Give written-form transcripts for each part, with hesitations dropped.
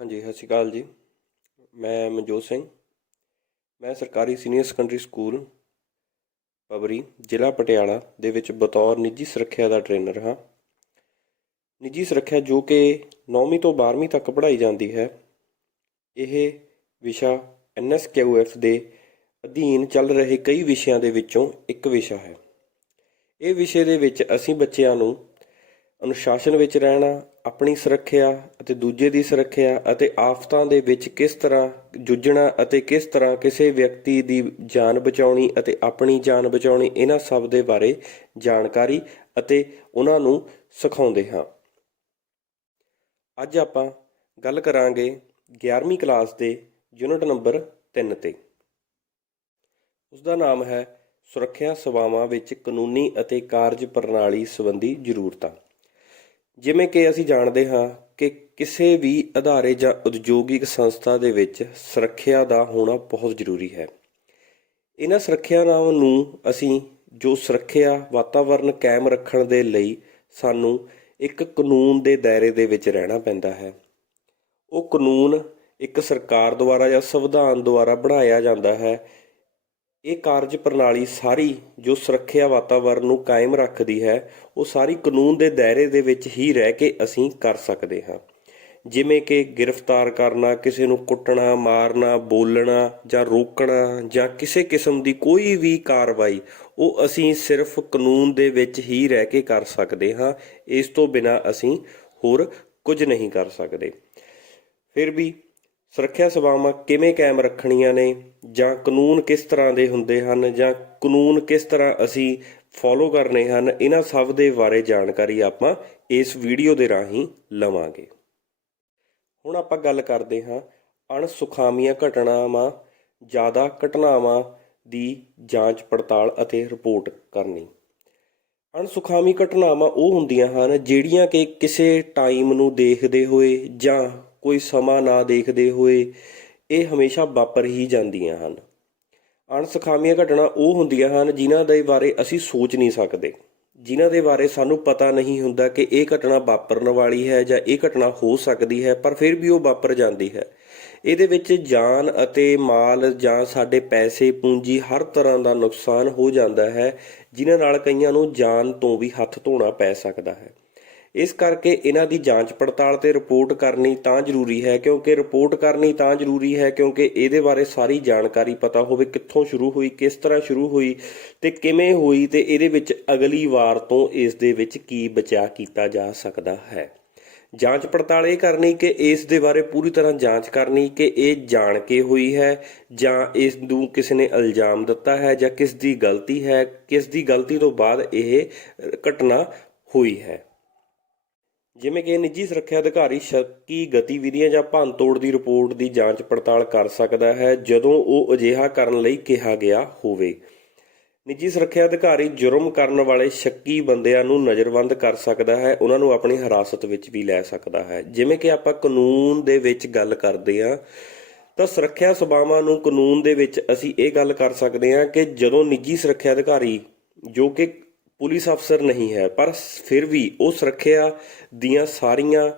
ਹਾਂਜੀ, ਸਤਿ ਸ਼੍ਰੀ ਅਕਾਲ ਜੀ। ਮੈਂ ਮਨਜੋਤ ਸਿੰਘ। ਮੈਂ ਸਰਕਾਰੀ ਸੀਨੀਅਰ ਸੈਕੰਡਰੀ ਸਕੂਲ ਪਬਰੀ, ਜ਼ਿਲ੍ਹਾ ਪਟਿਆਲਾ ਦੇ ਵਿੱਚ ਬਤੌਰ ਨਿੱਜੀ ਸੁਰੱਖਿਆ ਦਾ ਟ੍ਰੇਨਰ ਹਾਂ। ਨਿੱਜੀ ਸੁਰੱਖਿਆ ਜੋ ਕਿ 9ਵੀਂ ਤੋਂ 12ਵੀਂ ਤੱਕ ਪੜ੍ਹਾਈ ਜਾਂਦੀ ਹੈ। ਇਹ ਵਿਸ਼ਾ NSQF ਦੇ ਅਧੀਨ ਚੱਲ ਰਹੇ ਕਈ ਵਿਸ਼ਿਆਂ ਦੇ ਵਿੱਚੋਂ ਇੱਕ ਵਿਸ਼ਾ ਹੈ। ਇਹ ਵਿਸ਼ੇ ਦੇ ਵਿੱਚ ਅਸੀਂ ਬੱਚਿਆਂ ਨੂੰ ਅਨੁਸ਼ਾਸਨ ਵਿੱਚ ਰਹਿਣਾ, ਆਪਣੀ ਸੁਰੱਖਿਆ ਅਤੇ ਦੂਜੇ ਦੀ ਸੁਰੱਖਿਆ ਅਤੇ ਆਫਤਾਂ ਦੇ ਵਿੱਚ ਕਿਸ ਤਰ੍ਹਾਂ ਜੂਝਣਾ ਅਤੇ ਕਿਸ ਤਰ੍ਹਾਂ ਕਿਸੇ ਵਿਅਕਤੀ ਦੀ ਜਾਨ ਬਚਾਉਣੀ ਅਤੇ ਆਪਣੀ ਜਾਨ ਬਚਾਉਣੀ, ਇਹਨਾਂ ਸਭ ਦੇ ਬਾਰੇ ਜਾਣਕਾਰੀ ਅਤੇ ਉਹਨਾਂ ਨੂੰ ਸਿਖਾਉਂਦੇ ਹਾਂ। ਅੱਜ ਆਪਾਂ ਗੱਲ ਕਰਾਂਗੇ 11ਵੀਂ ਕਲਾਸ ਦੇ ਯੂਨਿਟ ਨੰਬਰ 3 ਤੇ। ਉਸ ਦਾ ਨਾਮ ਹੈ ਸੁਰੱਖਿਆ ਸੇਵਾਵਾਂ ਵਿੱਚ ਕਾਨੂੰਨੀ ਅਤੇ ਕਾਰਜ ਪ੍ਰਣਾਲੀ ਸੰਬੰਧੀ ਜ਼ਰੂਰਤਾਂ। ਜਿਵੇਂ ਕਿ ਅਸੀਂ ਜਾਣਦੇ ਹਾਂ ਕਿ ਕਿਸੇ ਵੀ ਅਦਾਰੇ ਜਾਂ ਉਦਯੋਗਿਕ ਸੰਸਥਾ ਦੇ ਵਿੱਚ ਸੁਰੱਖਿਆ ਦਾ ਹੋਣਾ ਬਹੁਤ ਜ਼ਰੂਰੀ ਹੈ। ਇਹਨਾਂ ਸੁਰੱਖਿਆਵਾਂ ਨੂੰ ਅਸੀਂ ਜੋ ਸੁਰੱਖਿਆ ਵਾਤਾਵਰਨ ਕਾਇਮ ਰੱਖਣ ਦੇ ਲਈ ਸਾਨੂੰ ਇੱਕ ਕਾਨੂੰਨ ਦੇ ਦਾਇਰੇ ਦੇ ਵਿੱਚ ਰਹਿਣਾ ਪੈਂਦਾ ਹੈ। ਉਹ ਕਾਨੂੰਨ ਇੱਕ ਸਰਕਾਰ ਦੁਆਰਾ ਜਾਂ ਸੰਵਿਧਾਨ ਦੁਆਰਾ ਬਣਾਇਆ ਜਾਂਦਾ ਹੈ। ਇਹ ਕਾਰਜ ਪ੍ਰਣਾਲੀ ਸਾਰੀ ਜੋ ਸੁਰੱਖਿਆ ਵਾਤਾਵਰਨ ਨੂੰ ਕਾਇਮ ਰੱਖਦੀ ਹੈ, ਉਹ ਸਾਰੀ ਕਾਨੂੰਨ ਦੇ ਦਾਇਰੇ ਦੇ ਵਿੱਚ ਹੀ ਰਹਿ ਕੇ ਅਸੀਂ ਕਰ ਸਕਦੇ ਹਾਂ। ਜਿਵੇਂ ਕਿ ਗ੍ਰਿਫਤਾਰ ਕਰਨਾ, ਕਿਸੇ ਨੂੰ ਕੁੱਟਣਾ, ਮਾਰਨਾ, ਬੋਲਣਾ ਜਾਂ ਰੋਕਣਾ ਜਾਂ ਕਿਸੇ ਕਿਸਮ ਦੀ ਕੋਈ ਵੀ ਕਾਰਵਾਈ, ਉਹ ਅਸੀਂ ਸਿਰਫ ਕਾਨੂੰਨ ਦੇ ਵਿੱਚ ਹੀ ਰਹਿ ਕੇ ਕਰ ਸਕਦੇ ਹਾਂ। ਇਸ ਤੋਂ ਬਿਨਾਂ ਅਸੀਂ ਹੋਰ ਕੁਝ ਨਹੀਂ ਕਰ ਸਕਦੇ। ਫਿਰ ਵੀ ਸੁਰੱਖਿਆ ਸੇਵਾਵਾਂ ਕਿਵੇਂ ਕਾਇਮ ਰੱਖਣੀਆਂ ਨੇ, ਜਾਂ ਕਾਨੂੰਨ ਕਿਸ ਤਰ੍ਹਾਂ ਦੇ ਹੁੰਦੇ ਹਨ, ਜਾਂ ਕਾਨੂੰਨ ਕਿਸ ਤਰ੍ਹਾਂ ਅਸੀਂ ਫੋਲੋ ਕਰਨੇ ਹਨ, ਇਹਨਾਂ ਸਭ ਦੇ ਬਾਰੇ ਜਾਣਕਾਰੀ ਆਪਾਂ ਇਸ ਵੀਡੀਓ ਦੇ ਰਾਹੀਂ ਲਵਾਂਗੇ। ਹੁਣ ਆਪਾਂ ਗੱਲ ਕਰਦੇ ਹਾਂ ਅਣਸੁਖਾਵੀਆਂ ਘਟਨਾਵਾਂ, ਜ਼ਿਆਦਾ ਘਟਨਾਵਾਂ ਦੀ ਜਾਂਚ ਪੜਤਾਲ ਅਤੇ ਰਿਪੋਰਟ ਕਰਨੀ। ਅਣਸੁਖਾਵੀਂ ਘਟਨਾਵਾਂ ਉਹ ਹੁੰਦੀਆਂ ਹਨ ਜਿਹੜੀਆਂ ਕਿ ਕਿਸੇ ਟਾਈਮ ਨੂੰ ਦੇਖਦੇ ਹੋਏ ਜਾਂ ਕੋਈ ਸਮਾਂ ਨਾ ਦੇਖਦੇ ਹੋਏ ਇਹ ਹਮੇਸ਼ਾ ਵਾਪਰ ਹੀ ਜਾਂਦੀਆਂ ਹਨ। ਅਣਸੁਖਾਵੀਆਂ ਘਟਨਾ ਉਹ ਹੁੰਦੀਆਂ ਹਨ ਜਿਨ੍ਹਾਂ ਦੇ ਬਾਰੇ ਅਸੀਂ ਸੋਚ ਨਹੀਂ ਸਕਦੇ, ਜਿਨ੍ਹਾਂ ਦੇ ਬਾਰੇ ਸਾਨੂੰ ਪਤਾ ਨਹੀਂ ਹੁੰਦਾ ਕਿ ਇਹ ਘਟਨਾ ਵਾਪਰਨ ਵਾਲੀ ਹੈ ਜਾਂ ਇਹ ਘਟਨਾ ਹੋ ਸਕਦੀ ਹੈ, ਪਰ ਫਿਰ ਵੀ ਉਹ ਵਾਪਰ ਜਾਂਦੀ ਹੈ। ਇਹਦੇ ਵਿੱਚ ਜਾਨ ਅਤੇ ਮਾਲ ਜਾਂ ਸਾਡੇ ਪੈਸੇ ਪੂੰਜੀ ਹਰ ਤਰ੍ਹਾਂ ਦਾ ਨੁਕਸਾਨ ਹੋ ਜਾਂਦਾ ਹੈ, ਜਿਨ੍ਹਾਂ ਨਾਲ ਕਈਆਂ ਨੂੰ ਜਾਨ ਤੋਂ ਵੀ ਹੱਥ ਧੋਣਾ ਪੈ ਸਕਦਾ ਹੈ। ਇਸ ਕਰਕੇ ਇਹਨਾਂ ਦੀ ਜਾਂਚ ਪੜਤਾਲ ਤੇ ਰਿਪੋਰਟ ਕਰਨੀ ਤਾਂ ਜ਼ਰੂਰੀ ਹੈ, ਕਿਉਂਕਿ ਇਹਦੇ ਬਾਰੇ ਸਾਰੀ ਜਾਣਕਾਰੀ ਪਤਾ ਹੋਵੇ, ਕਿੱਥੋਂ ਸ਼ੁਰੂ ਹੋਈ, ਕਿਸ ਤਰ੍ਹਾਂ ਸ਼ੁਰੂ ਹੋਈ ਤੇ ਕਿਵੇਂ ਹੋਈ, ਤੇ ਇਹਦੇ ਵਿੱਚ ਅਗਲੀ ਵਾਰ ਤੋਂ ਇਸ ਦੇ ਵਿੱਚ ਕੀ ਬਚਾਅ ਕੀਤਾ ਜਾ ਸਕਦਾ ਹੈ। ਜਾਂਚ ਪੜਤਾਲ ਇਹ ਕਰਨੀ ਕਿ ਇਸ ਦੇ ਬਾਰੇ ਪੂਰੀ ਤਰ੍ਹਾਂ ਜਾਂਚ ਕਰਨੀ ਕਿ ਇਹ ਜਾਣ ਕੇ ਹੋਈ ਹੈ ਜਾਂ ਇਸ ਨੂੰ ਕਿਸੇ ਨੇ ਇਲਜ਼ਾਮ ਦਿੱਤਾ ਹੈ ਜਾਂ ਕਿਸ ਦੀ ਗਲਤੀ ਹੈ, ਕਿਸ ਦੀ ਗਲਤੀ ਤੋਂ ਬਾਅਦ ਇਹ ਘਟਨਾ ਹੋਈ ਹੈ। ਜਿਵੇਂ ਕਿ ਨਿੱਜੀ ਸੁਰੱਖਿਆ ਅਧਿਕਾਰੀ ਸ਼ੱਕੀ ਗਤੀਵਿਧੀਆਂ ਜਾਂ ਭੰਨਤੋੜ ਦੀ ਰਿਪੋਰਟ ਦੀ ਜਾਂਚ ਪੜਤਾਲ ਕਰ ਸਕਦਾ ਹੈ ਜਦੋਂ ਉਹ ਅਜਿਹਾ ਕਰਨ ਲਈ ਕਿਹਾ ਗਿਆ ਹੋਵੇ। ਨਿੱਜੀ ਸੁਰੱਖਿਆ ਅਧਿਕਾਰੀ ਜੁਰਮ ਕਰਨ ਵਾਲੇ ਸ਼ੱਕੀ ਬੰਦਿਆਂ ਨੂੰ ਨਜ਼ਰਬੰਦ ਕਰ ਸਕਦਾ ਹੈ, ਉਹਨਾਂ ਨੂੰ ਆਪਣੀ ਹਿਰਾਸਤ ਵਿੱਚ ਵੀ ਲੈ ਸਕਦਾ ਹੈ। ਜਿਵੇਂ ਕਿ ਆਪਾਂ ਕਾਨੂੰਨ ਦੇ ਵਿੱਚ ਗੱਲ ਕਰਦੇ ਹਾਂ ਤਾਂ ਸੁਰੱਖਿਆ ਸੇਵਾਵਾਂ ਨੂੰ ਕਾਨੂੰਨ ਦੇ ਵਿੱਚ ਅਸੀਂ ਇਹ ਗੱਲ ਕਰ ਸਕਦੇ ਹਾਂ ਕਿ ਜਦੋਂ ਨਿੱਜੀ ਸੁਰੱਖਿਆ ਅਧਿਕਾਰੀ ਜੋ ਕਿ ਪੁਲਿਸ ਅਫਸਰ ਨਹੀਂ ਹੈ, ਪਰ ਫਿਰ ਵੀ ਉਹ ਸੁਰੱਖਿਆ ਦੀਆਂ ਸਾਰੀਆਂ